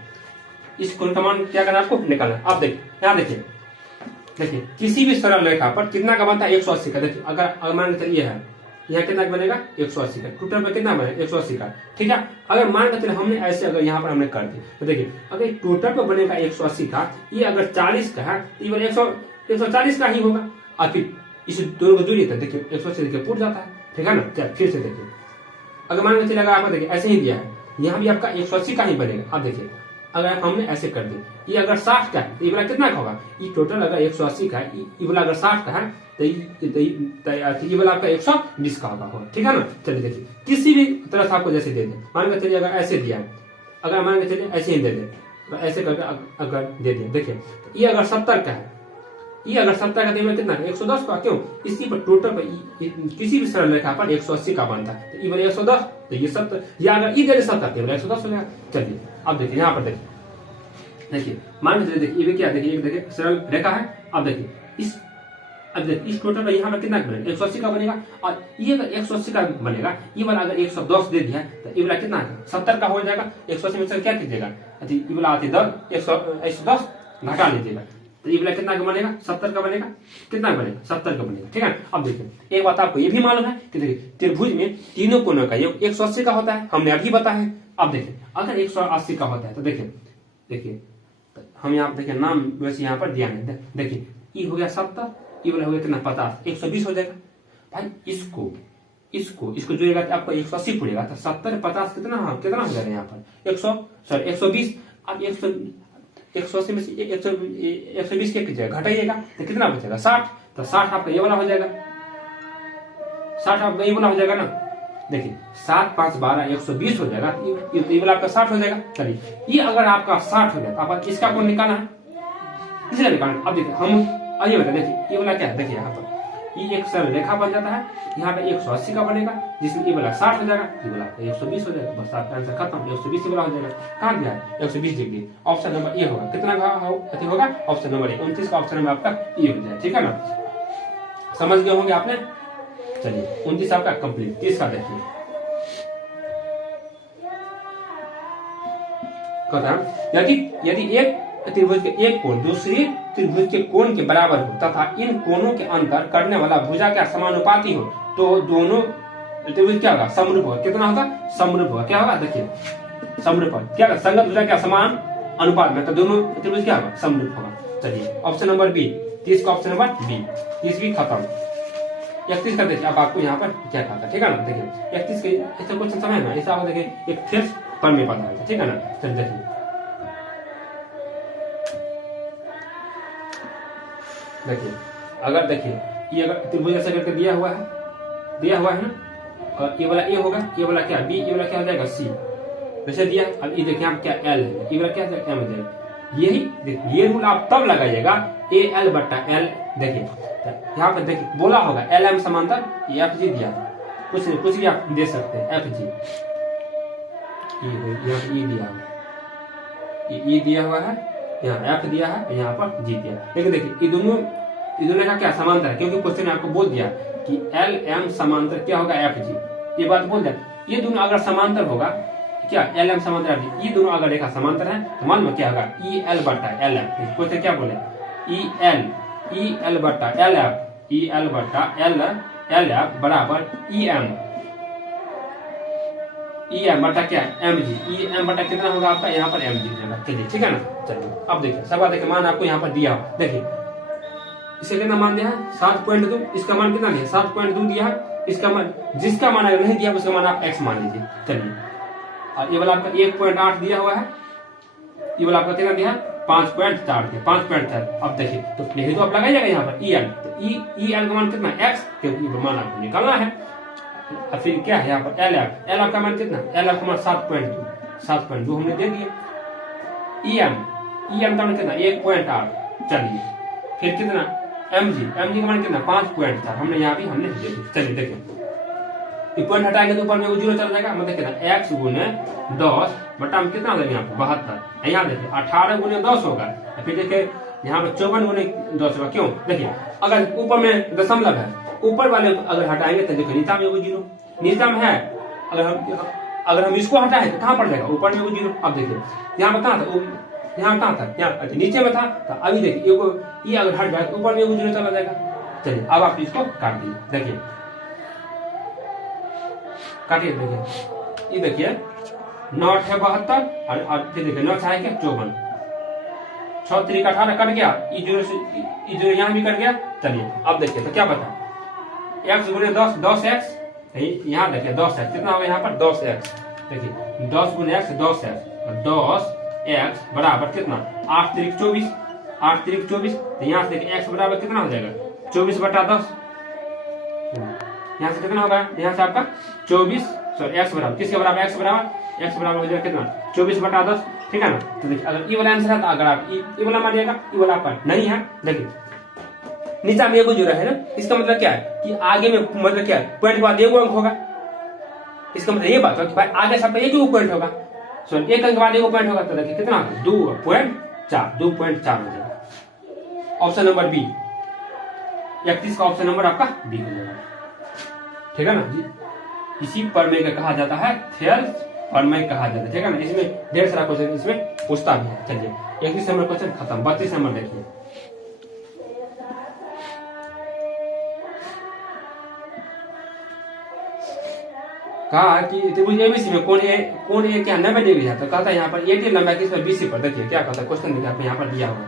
इस कोण का मान क्या करना है आपको? निकालना है। अब देखिए यहाँ देखिए देखिए किसी भी सरल रेखा पर कितना का बनता है 180 का। देखिए अगर मान के चलिए है यहाँ कितना बनेगा 180 का, टोटल पर कितना बनेगा 180 का, ठीक है। अगर मान के चलिए हमने ऐसे अगर यहाँ पर हमने कर दी तो देखिए अगर टोटल पर बनेगा 180 का, ये अगर 40 का है तो ये 140 का ही होगा। और फिर इस दोनों को जोड़िए तो देखिए 180 देखिए पूछ जाता है, ठीक है ना। चल फिर से देखिए अगर मान के चलिए अगर आपको देखिए ऐसे ही दिया है, यहाँ भी आपका 180 का ही बनेगा। अब देखिए अगर हमने ऐसे कर दी, ये अगर 60 का है तो ये वाला कितना का होगा, ये टोटल अगर 180 का है, ये वाला अगर 60 का है तो ये वाला आपका 120 का होगा, ठीक है ना। चलिए देखिए किसी भी तरह से आपको जैसे दे दे, मान के चलिए अगर ऐसे दिया है, अगर मान के चलिए ऐसे ही दे दे, ऐसे करके अगर दे दिया, देखिए ये अगर 70 का है, ये अगर 70 का तो कितना है 110 का, क्यों इसी पर टोटल पर किसी भी सरल रेखा पर 180 का बनता है, तो ये वाला 110 तो ये 70, या अगर ये 70 तो 110 हो जाएगा। चलिए अब देखिए यहाँ पर देखिए मान लीजिए देखिए ये क्या देखिए एक देखिए सरल रेखा है। अब देखिए इस टोटल पर यहाँ पर कितना बनेगा 180 का बनेगा, और ये अगर 180 का बनेगा, ये वाला अगर 110 दे दिया तो ये वाला कितना 70 का हो जाएगा। 180 में से क्या कीजिएगा, ये वाला आती 110 घटा लीजिएगा, तो ये वाला कितना का बनेगा 70 का बनेगा, कितना बनेगा 70 का बनेगा, ठीक है। अब देखिए एक बात आपको ये भी मालूम है कि देखिए त्रिभुज में तीनों कोनों का योग 180 का होता है, हमने अभी बताया। अब देखिए अगर 180 का होता है तो देखिए हम यहाँ देखिए नाम वैसे यहाँ पर दिया है, देखिए ये हो गया 70, ये वाला हो गया कितना 50, 120 हो जाएगा भाई। इसको जोड़ेगा तो आपको 180 पड़ेगा, तो 70 50 कितना हो जाएगा यहाँ पर 120। अब 180 में से 120 के जगह घटाइएगा तो कितना बचेगा 60, तो 60 आपका ये वाला हो जाएगा, 60 आपका ये वाला हो जाएगा ना। देखिए 7 5 12 120 हो जाएगा, ये वाला आपका 60 हो जाएगा। चलिए ये अगर आपका 60 हो जाए तो आप इसका कौन निकालना है, इसलिए निकालना। अब देखिए हम आइए बता, देखिए ये वाला क्या है, देखिए यहाँ पर ये एक सरल रेखा बन जाता है, यहाँ पे 180 का बनेगा, जिसमें ये वाला 60 हो जाएगा, ये वाला 120 हो जाएगा, बस आपका आंसर खत्म। 120 वाला हो जाएगा, कहाँ गया 120 डिग्री। ऑप्शन नंबर ए होगा, कितना होगा ऑप्शन नंबर ए, 29 का ऑप्शन नंबर आपका ये हो जाए, ठीक है ना। समझ गए होंगे आपने। चलिए 29 आपका कंप्लीट। 30 का देखिए यदि एक त्रिभुज के एक कोण दूसरे त्रिभुज के कोण के बराबर हो तथा इन कोणों के अंतर करने वाला भुजा क्या समानुपाती हो तो दोनों त्रिभुज क्या होगा समरूप होगा। कितना होगा समरूप होगा, क्या होगा देखिए समरूप क्या संगत भुजा क्या समान अनुपात में, तो दोनों त्रिभुज क्या होगा समरूप होगा। चलिए ऑप्शन नंबर बी, 30 का ऑप्शन नंबर बी, 30 भी खत्म। 31 का देखिए अब आपको यहाँ पर क्या कहा था, ठीक है ना। देखिए 31 के ऐसे क्वेश्चन समय ना ऐसा हो, देखिए एक फिर पर में पता है, ठीक है ना। चलिए देखिए अगर देखिए ये अगर त्रिभुज ऐसे करके दिया हुआ है ना, और ये वाला ए होगा, ये वाला क्या बी, ये वाला क्या हो जाएगा सी, वैसे दिया। अब ये देखिए आप क्या एल है, ये वाला क्या एम हो जाएगा। यही देखिए ये रूल आप तब लगाइएगा ए एल बट्टा एल। देखिए यहाँ पर देखिए बोला होगा एल एम समांतर एफ जी दिया, कुछ भी आप दे सकते हैं एफ जी, ये दिया हुआ, ये दिया हुआ है, यहाँ एफ दिया है, यहाँ पर जी दिया। लेकिन देखिए ये दोनों का क्या समांतर है, क्योंकि क्वेश्चन ने आपको बोल दिया कि एल एम समांतर क्या होगा एफ जी, ये बात बोल दिया। ये दोनों अगर समांतर होगा क्या एल एम समांतर एफ जी, ये दोनों अगर रेखा समांतर है तो मान लो क्या होगा ई एल बट्टा एल एफ। क्वेश्चन क्या बोले ई एल बट्टा एल एफ, ई एल बट्टा एल एफ बराबर ई एम बटा क्या एम जी, ई एम बटा कितना होगा आपका यहाँ पर एम जी होगा। चलिए ठीक है ना। चलिए अब देखिए सब देखिए मान आपको यहाँ पर दिया हो, देखिए इसे कितना मान दिया है 7.2, इसका मान कितना दिया 7.2 दिया है, इसका मान जिसका मान अगर नहीं दिया उसका मान आप x मान लीजिए। चलिए और ये वाला आपका 1.8 दिया हुआ है, ये वाला आपका कितना दिया है 5.4 दिया, 5.4। अब देखिए तो यही तो आप लगाइएगा यहाँ पर ई एल, तो ई एल का मान कितना x, क्योंकि मान आपको निकालना है। और फिर क्या है यहाँ पर एल एफ का मान कितना, एल एफ का मान 7.2 हमने दे दिया। ई एम का मान कितना 1.8। चलिए फिर कितना एम जी का मान कितना 5.4 हमने यहाँ भी हमने दे दिया। चलिए देखिए पॉइंट हटाएंगे तो ऊपर में वो जीरो चला जाएगा, मतलब कितना x गुने 10 बटा में कितना होगा यहाँ पर 72। यहाँ देखिए 18 गुने 10 होगा, फिर देखिए यहाँ पर 54 गुने 10 होगा। क्यों देखिए अगर ऊपर में दशमलव है, ऊपर वाले अगर हटाएंगे तो देखो नीचा में वो जीरो, नीचा में है अगर हम इसको हटाएं तो कहाँ पड़ जाएगा ऊपर में वो जीरो। अब देखिए यहाँ बताना था यहाँ कहाँ था, यहाँ अच्छा नीचे में था। तो अभी देखिए ये अगर हट जाए तो ऊपर में 0 चला जाएगा। चलिए अब आप इसको काट दीजिए, देखिए काटिए, देखिए ये देखिए 9 है 72 और फिर देखिए 9 है क्या 54, 6 3 18 कट गया, ये 0 से 0 यहाँ भी कट गया। चलिए अब देखिए तो क्या बता, x गुने 10 10x, यहाँ देखिए 10x कितना होगा यहाँ पर 10x, देखिए 10 गुने x 10x, 10x बराबर कितना 8 3 24, 8 3 24। तो यहाँ से देखिए x बराबर कितना हो जाएगा 24 बटा 10, यहाँ से कितना होगा, यहाँ से आपका 24 सॉरी x बराबर किसके बराबर, x बराबर हो जाएगा कितना 24 बटा 10, ठीक है ना। तो देखिए अगर ये वाला आंसर है तो अगर आप ये वाला मारिएगा, ये वाला आपका नहीं है। देखिए नीचा में एगो जुड़ा है ना, इसका मतलब क्या है कि आगे में मतलब क्या है पॉइंट के बाद एगो अंक होगा, इसका मतलब ये बात है कि भाई आगे सबका एक ही पॉइंट होगा, सॉरी एक अंक के बाद एगो पॉइंट होगा। तो देखिए कितना 2.4 2.4 हो जाएगा। ऑप्शन नंबर बी 31 का ऑप्शन नंबर आपका बी हो जाएगा, ठीक है ना जी। इसी प्रमेय का कहा जाता है थेल्स प्रमेय कहा जाता है, ठीक है ना। इसमें ढेर सारा क्वेश्चन इसमें पूछता भी है। चलिए 31 नंबर क्वेश्चन खत्म। 32 नंबर देखिए, कहा कि त्रिभुज एबीसी में कोण ए क्या 90 डिग्री है। तो कहता है यहाँ पर एटी लंबाई किस पर बीसी पर। देखिए क्या कहता है क्वेश्चन, देखिए आपको यहाँ पर दिया हुआ,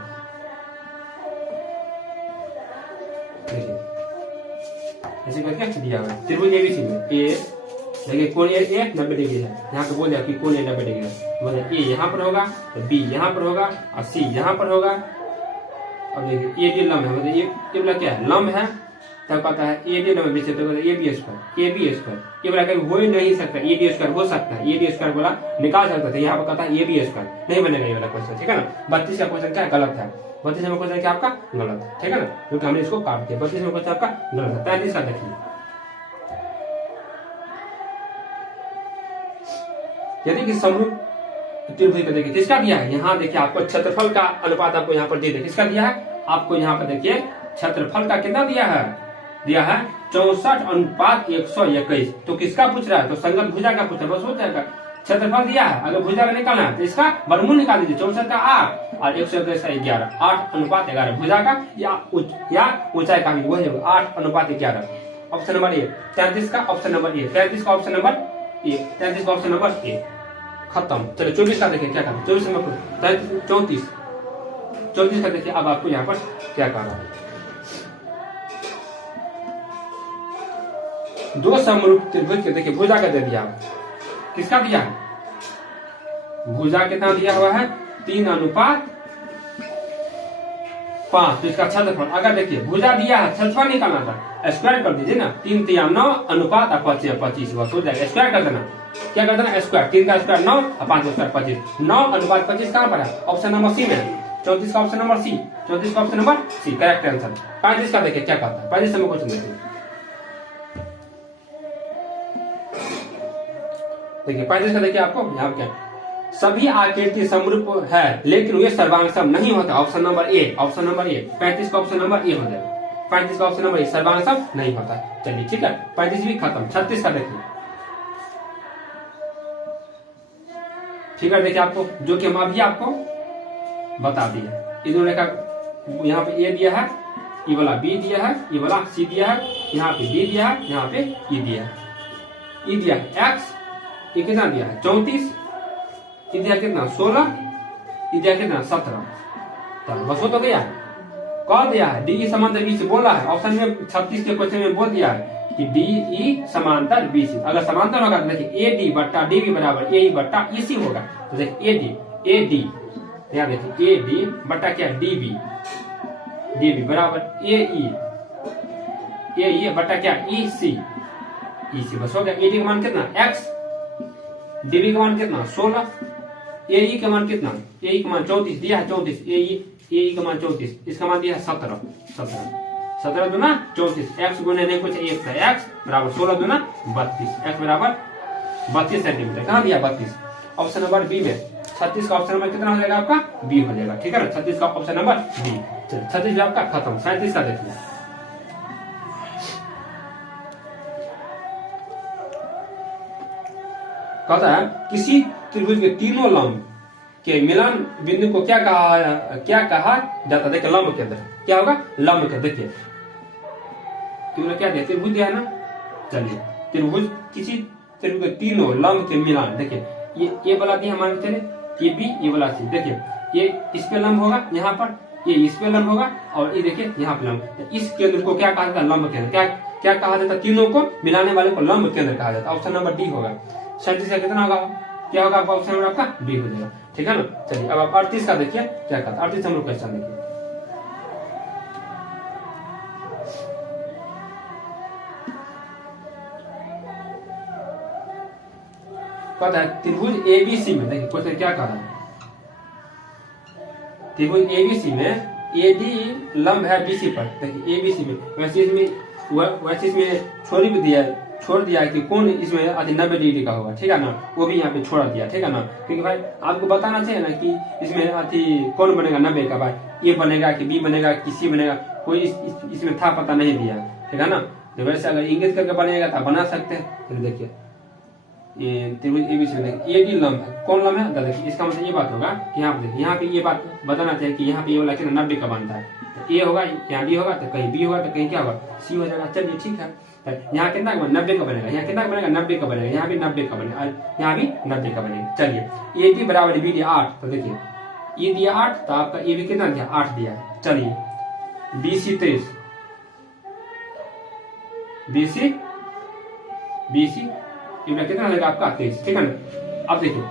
देखिए ऐसे करके दिया हुआ है त्रिभुज एबीसी में ए, देखिए कोण ए 90 डिग्री है। यहाँ पे बोल दिया कि कोण ए 90 डिग्री है, मतलब ए यहाँ पर होगा तो बी यहाँ पर होगा और सी यहाँ पर होगा। और देखिए एडी लंब है, मतलब ये वाला क्या है लंब है, तब कहता है एडी लंब बीच तो ए बी स्क्वायर, ये वाला कभी हो ही नहीं सकता, ए डी स्क्वायर हो सकता है, ए डी स्क्वायर वाला निकाल सकते थे, यहाँ पर कहता है ए बी स्क्वायर नहीं बनेगा ये वाला क्वेश्चन, ठीक है ना। 32 का क्वेश्चन क्या गलत है, 32 में क्वेश्चन क्या आपका गलत है, ठीक है ना, क्योंकि हमने इसको काट दिया। 32 में क्वेश्चन आपका गलत है। 35 का देखिए, यदि कि समरूप त्रिभुज का देखिए किसका दिया है, यहाँ देखिए आपको क्षेत्रफल का अनुपात आपको यहाँ पर दे दे, किसका दिया है आपको यहाँ पर देखिए क्षेत्रफल का कितना दिया है 64:121। तो किसका पूछ रहा है, तो संगत भुजा का पूछ रहा है, बस हो जाएगा। क्षेत्रफल दिया है, अगर भुजा का निकालना है तो इसका वर्गमूल निकाल दीजिए, 64 का 8 और 121 का 11, 8:11 भुजा का या ऊंचाई का भी वही होगा 8:11। ऑप्शन नंबर ए 33 का ऑप्शन नंबर ए, 33 का ऑप्शन नंबर ए, 33 का ऑप्शन नंबर ए खत्म। चलो 24 का देखिए क्या करना, 24 नंबर 34 का देखिए अब आपको यहाँ पर क्या करना है। दो समरूप त्रिभुज के देखिए भुजा का दे दिया, किसका दिया है भुजा कितना दिया हुआ है 3:5। तो इसका क्षेत्रफल अगर देखिए भुजा दिया है, क्षेत्रफल निकालना था, स्क्वायर कर दीजिए ना, 3 3 9 अनुपात 25 बस हो जाएगा। स्क्वायर कर देना, क्या कर देना स्क्वायर, 3 का स्क्वायर 9 और 5 का स्क्वायर 25, 9:25 कहाँ पर है ऑप्शन नंबर सी में है। 34 का ऑप्शन नंबर सी, 34 का option number C correct answer. 35 का देखिए क्या कहता है, 35 नंबर क्वेश्चन देखिए, देखिए 35 का देखिए आपको यहाँ क्या, सभी आकृति समरूप है लेकिन वे सर्वांगसम नहीं होता। Option number A, option number A 35 का ऑप्शन नंबर ए हो जाएगा। 35 का ऑप्शन नंबर ए सर्वांगसम नहीं होता। चलिए ठीक है 35 भी खत्म। 36 का देखिए, ठीक है देखिए आपको जो कि हम अभी आपको बता दिए, इन्होंने का यहाँ पे ए दिया है, ये वाला बी दिया है, ये वाला सी दिया है, यहाँ पे डी दिया है, यहाँ पे ई दिया है, ई दिया है एक्स, ये कितना दिया है 34, ये दिया कितना 16, ये दिया कितना 17। तो बस वो तो गया कह दिया है डी समांतर बी से बोला है। ऑप्शन में 36 के क्वेश्चन में बोल दिया है कि डी ई समांतर बी सी। अगर समांतर होगा तो देखिए ए डी बट्टा डी बी बराबर ए ई बट्टा ई सी होगा। तो देखिए ए डी यहाँ देखिए ए डी बट्टा क्या डी बी बराबर ए ई बट्टा क्या ई सी बस हो गया। ए डी का मान कितना x, डी बी का मान कितना 16, ए ई का मान कितना, ए ई का मान 34 दिया है 34, ए ई का मान 34, इसका मान दिया है 17 दूना 34, एक्स गुने नहीं कुछ एक है, एक्स बराबर 16 दूना 32, एक्स बराबर 32 सेंटीमीटर। कहाँ दिया 32 ऑप्शन नंबर बी में। 36 का ऑप्शन नंबर कितना हो जाएगा आपका बी हो जाएगा, ठीक है ना। 36 का ऑप्शन नंबर बी। 36 आपका खत्म। 37 का देखिए, कहता है किसी त्रिभुज के तीनों लंब कि मिलान बिंदु को क्या कहा जाता है? देखिए लंब केंद्र क्या होगा, लंब केंद्र। देखिए क्या दिया, त्रिभुज दिया है ना। चलिए त्रिभुज किसी त्रिभुज के तीनों लंब के मिलान, देखिए ये वाला दिया मान के चले, ये बी ये वाला सी, देखिए ये इस पे लंब होगा यहाँ पर, ये इस पे लंब होगा और ये देखिए यहाँ पे लंब। तो इस केंद्र को क्या कहा जाता है? लंब केंद्र। क्या कहा जाता है? तीनों को मिलाने वाले को लंब केंद्र कहा जाता है। ऑप्शन नंबर डी होगा। 37 का कितना होगा, क्या होगा आपका? ऑप्शन नंबर आपका बी हो जाएगा, ठीक है ना। चलिए अब आप 38 का देखिए क्या कहता है। 38 हम लोग क्वेश्चन देखिए, कहता है त्रिभुज एबीसी में, देखिए क्वेश्चन क्या कह रहा है, त्रिभुज एबीसी में एडी लंब है बीसी पर। देखिए एबीसी में वैसे इसमें छोड़ दिया है कि कौन इसमें 90 डिग्री का होगा, ठीक है ना, वो भी यहाँ पे छोड़ दिया, ठीक है ना। क्योंकि भाई आपको बताना चाहिए ना कि इसमें कौन बनेगा 90 का, भाई ए बनेगा कि बी बनेगा कि सी बनेगा, कोई इसमें था पता नहीं दिया, ठीक है ना। तो वैसे अगर इंगित करके बनेगा तो बना सकते हैं। तो देखिए ये त्रिभुज एबीसी में एडी लंब है, कौन लंब है? देखिए इसका मतलब ये बात होगा कि यहाँ पे ये बात बताना चाहिए कि यहाँ पे ये वाला कितना 90 का बनता है। तो ए होगा, यहाँ डी होगा, तो कहीं बी होगा, तो कहीं क्या होगा, सी हो जाएगा। चलिए ठीक है, यहाँ कितना 90 का बनेगा, यहाँ कितना बनेगा 90 का बनेगा, यहाँ भी 90 का बनेगा, यहाँ भी 90 का बनेगा। चलिए ए डी बराबर बी डी 8, तो देखिए ये दिया 8, तो आपका ए भी कितना दिया 8 दिया है। चलिए बीसी 23, बीसी ये कितना लगेगा आपका 23, ठीक है ना। अब देखिए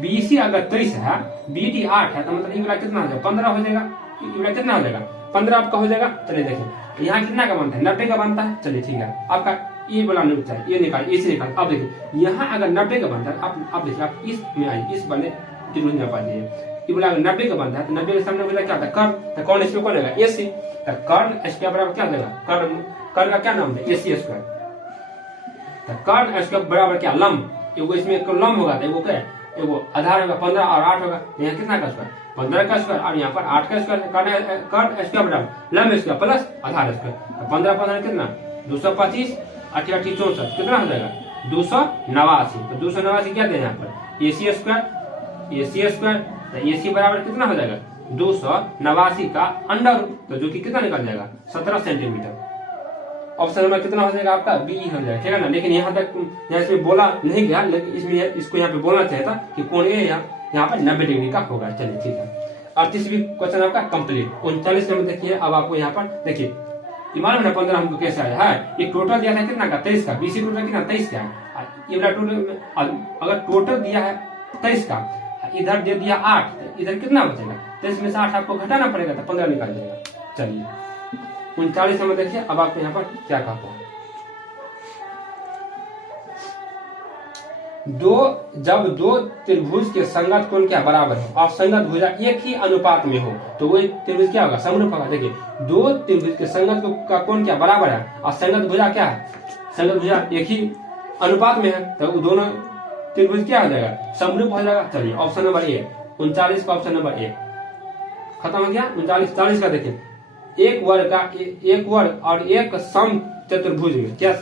बीसी अगर 23 है, बीडी 8 है, तो मतलब ये वाला कितना हो जाएगा 15 हो जाएगा, ये वाला कितना हो जाएगा 15 आपका हो जाएगा। चलिए देखिए यहाँ कितना का बनता है 90 का बनता है। चलिए ठीक है, आपका ये वाला नहीं चाहिए, ये निकाल, इसे निकाल। अब देखिए यहाँ अगर 90 का बनता है, आप देखिए आप इसमें आइए, इस वाले त्रिभुज में पा लीजिए, ये वाला 90 का बनता है, तो 90 के सामने बोला क्या होता है कर्ण, तो कौन इसमें कौन होगा एसी, तो कर्ण स्क्वायर बराबर क्या देगा, कर्ण का क्या नाम है एसी स्क्वायर। कर्ण स्क्वायर बराबर क्या लंब, एगो इसमें एक लंब होगा, एगो क्या एगो आधार होगा 15 और 8 होगा, यहाँ कितना का स्क्वायर 15 का स्क्वायर और यहाँ पर 8 का स्क्वायर। कर्ण स्क्वायर बराबर लंब स्क्वायर प्लस आधार स्क्वायर, 15 15 कितना 225, 8 8 64 कितना हो जाएगा 289। तो 289 क्या देना यहाँ पर एसी स्क्वायर, तो एसी बराबर कितना हो जाएगा 289 का अंडर, तो जो कि कितना निकल जाएगा 17 सेंटीमीटर। ऑप्शन नंबर कितना हो जाएगा आपका बी हो जाएगा, ठीक है ना। लेकिन यहाँ तक यहाँ इसमें बोला नहीं गया, लेकिन इसमें इसको यहाँ पे बोलना चाहिए था कि कौन ए यहाँ पर 90 डिग्री का होगा। चलिए ठीक है, 38वीं क्वेश्चन आपका कंप्लीट। 39 नंबर देखिए, अब आपको यहाँ पर देखिए मालूम है 15 हमको कैसे आया है, ये टोटल दिया था कितना का 23 का, बीसी टोटल कितना 23 का है, ये वाला टोटल अगर टोटल दिया है 23 का, इधर दे दिया 8, इधर कितना बचेगा 23 में से 8 आपको घटाना पड़ेगा, तो 15 निकल जाएगा। चलिए 39 में देखिए, अब आपको यहाँ पर क्या कहता है, जब दो त्रिभुज के संगत कोण क्या बराबर हो और संगत भुजा एक ही अनुपात में हो, तो वो त्रिभुज क्या होगा समरूप होगा। देखिए दो त्रिभुज के संगत का कोण क्या बराबर है और संगत भुजा क्या है, संगत भुजा एक ही अनुपात में है, तो दोनों त्रिभुज क्या हो जाएगा समरूप हो जाएगा। चलिए ऑप्शन नंबर ए, 39 का ऑप्शन नंबर ए खत्म हो गया। 39 40 का देखिए, एक वर्ग और एक सम चतुर्भुज में क्या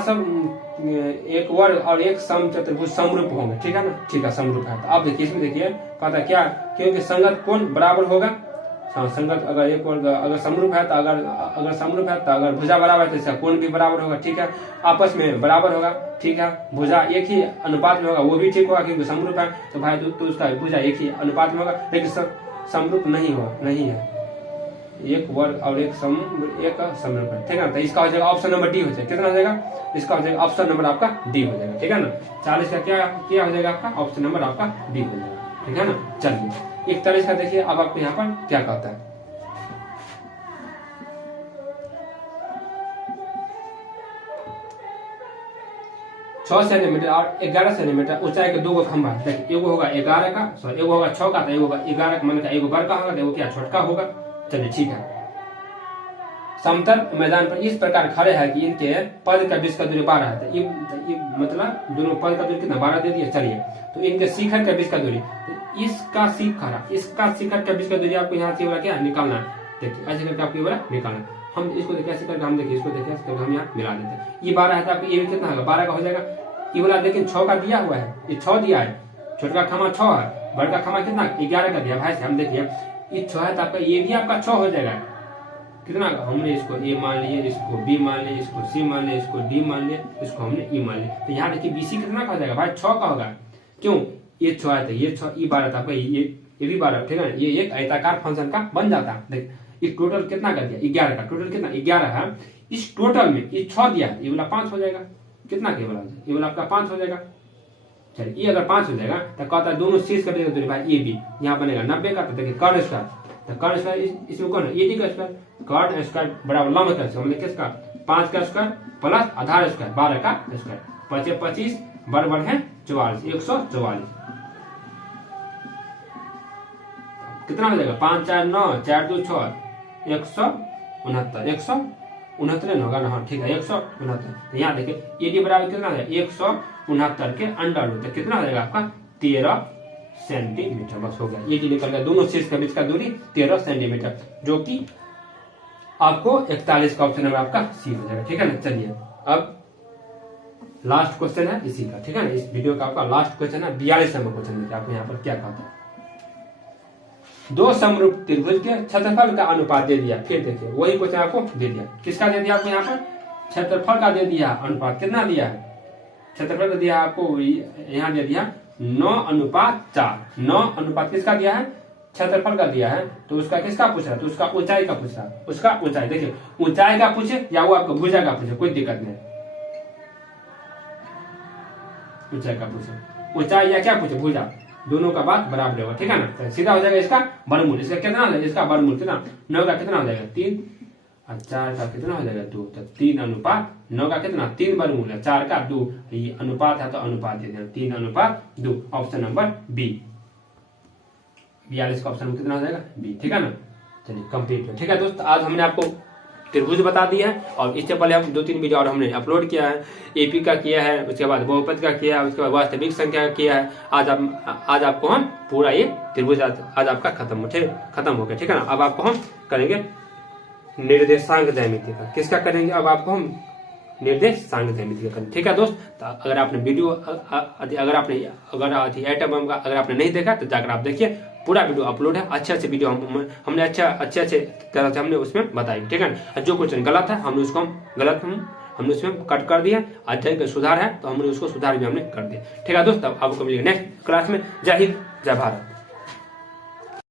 सब एक वर्ग और एक सम चतुर्भुज समरूप होंगे, ठीक है ना, ठीक है समरूप है। तो आप देखिए इसमें देखिए पता क्या, क्योंकि संगत कोण बराबर होगा, संगत अगर एक वर्ग अगर समरूप है तो अगर समरूप है तो अगर भुजा बराबर है तो इसका कोण भी बराबर होगा, ठीक है, आपस में बराबर होगा, ठीक है, भुजा एक ही अनुपात में होगा, वो भी ठीक होगा क्योंकि समरूप है, तो भाई तो उसका भुजा एक ही अनुपात में होगा। लेकिन समरूप नहीं है, एक वर्ग और एक समरूप है, ठीक है ना। तो इसका हो जाएगा ऑप्शन नंबर डी हो जाएगा, कितना हो जाएगा, इसका हो जाएगा ऑप्शन नंबर आपका डी हो जाएगा, ठीक है ना। 40 का क्या हो जाएगा आपका ऑप्शन नंबर आपका डी हो जाएगा, ठीक है ना। चलिए 41 का देखिए, अब आपको यहाँ पर क्या कहता है, छह सेंटीमीटर और 11 सेंटीमीटर ऊंचाई के दो गो खंभा, देखिए एगो होगा 11 का, सॉरी एगो होगा 6 का, तो एगो होगा 11 का, मतलब एगो बड़का होगा, एगो क्या छोटका होगा। चलिए ठीक है, समतल मैदान पर इस प्रकार खड़े हैं कि इनके पद का बीच का दूरी 12 है, तो ये मतलब दोनों पद का दूरी कितना 12 दे दिया। चलिए तो इनके शिखर के बीच का दूरी, तो इसका शिखर के बीच का दूरी आपको यहाँ से वाला क्या निकालना है, देखिए ऐसे करके आपको ये वाला निकालना। हम इसको देखिए ऐसे करके हम देखिए इसको देखिए ऐसे करके हम यहाँ मिला देते हैं, ये 12 है तो आपको ये भी कितना होगा 12 का हो जाएगा। ये वाला लेकिन 6 का दिया हुआ है, ये 6 दिया है, छोटा खमा 6 है, बड़ा खमा कितना 11 का दिया भाई हम देखिए ये 6 है तो आपका ये भी आपका 6 हो जाएगा। कितना हमने इसको ए मान लिया, इसको बी मान लिया, इसको सी मान लिया, इसको डी मान लिया, इसको हमने ई मान लिया। तो यहाँ देखिए बीसी कितना का हो जाएगा भाई 6 का होगा। क्यों ये 6 है तो ये 6 ई 12 था आपका, ये भी 12 ठीक है ना। ये एक आयताकार फंक्शन का बन जाता है। देख ये टोटल कितना कर दिया 11 का, टोटल कितना 11 है। इस टोटल में ये 6 दिया है, ये वाला 5 हो जाएगा। कितना के वाला ये वाला आपका 5 हो जाएगा। चलिए ये अगर 5 हो जाएगा तो कहता है दोनों शीर्ष कर देगा भाई ए बी, यहाँ बनेगा 90 का। तो देखिए कर्ण स्क्वायर, तो कर्ण स्क्वायर इसमें कौन है ए डी का स्क्वायर, कर्ण स्क्वायर बराबर लंब का स्क्वायर, मतलब किसका 5 का स्क्वायर प्लस आधार स्क्वायर 12 का स्क्वायर, 5 25 बराबर है 44, 144। कितना हो जाएगा 5 4 9 4 2 6 169, 169 होगा ना। हाँ ठीक है 169। यहाँ देखिए ये डी बराबर कितना है 169 के अंडर रूट, तो कितना हो जाएगा आपका 13 सेंटीमीटर। बस हो गया, ये डी निकल गया। दोनों शीर्ष के बीच का दूरी 13 सेंटीमीटर, जो कि आपको 41 का ऑप्शन में आपका सी हो जाएगा। ठीक है ना। चलिए अब लास्ट क्वेश्चन है इसी का, ठीक है ना। इस वीडियो का आपका लास्ट क्वेश्चन है 42 नंबर क्वेश्चन देखिए आपको यहाँ पर क्या कहता है। दो समरूप त्रिभुज के क्षेत्रफल का अनुपात दे दिया। फिर देखिए वही क्वेश्चन आपको दे दिया, किसका दे दिया आपको यहाँ पर क्षेत्रफल का दे दिया। अनुपात कितना दिया है, क्षेत्रफल का दिया आपको यहाँ दे दिया 9:4। 9 अनुपात किसका दिया है क्षेत्रफल का दिया है। तो उसका किसका पूछ रहा है, तो उसका ऊंचाई का पूछ रहा है। उसका ऊंचाई देखिए ऊंचाई का पूछे या वो आपको भुजा का पूछे कोई दिक्कत नहीं। ऊंचाई का पूछे, ऊंचाई या क्या पूछे भुजा, दोनों का बात बराबर होगा। ठीक है ना। तो सीधा हो जाएगा इसका वर्गमूल। इसका कितना हो जाएगा, इसका वर्गमूल कितना 9 का कितना हो जाएगा 3 और 4 का कितना हो जाएगा 2। तो 3:9 का कितना 3 वर्गमूल है, 4 का 2। ये अनुपात है तो अनुपात दे देना 3:2। ऑप्शन नंबर बी 42 का ऑप्शन कितना हो जाएगा बी। ठीक है ना। चलिए कंप्लीट है। ठीक है दोस्त, आज हमने आपको त्रिभुज बता दिया है और इससे पहले हम 2-3 वीडियो और हमने अपलोड किया है। एपी का किया है, उसके बाद बहुपद का किया है, उसके बाद वास्तविक संख्या का किया है। आज आपको हम पूरा ये त्रिभुज आज आपका खत्म हो गया। ठीक है ना। अब आपको हम करेंगे निर्देशांक ज्यामिति का। किसका करेंगे अब आपको हम निर्देशांक ज्यामिति का करेंगे। ठीक है दोस्त, तो अगर आपने वीडियो अगर आपने नहीं देखा तो जाकर आप देखिए, पूरा वीडियो अपलोड है। अच्छे वीडियो हमने अच्छे तरह से हमने उसमें बताई। ठीक है। जो क्वेश्चन गलत है हमने उसको हमने उसमें कट कर दिया। अच्छा सुधार है तो हमने उसको सुधार भी हमने कर दिया। ठीक है दोस्त, अब आपको मिलेगा नेक्स्ट क्लास में। जय हिंद जय भारत।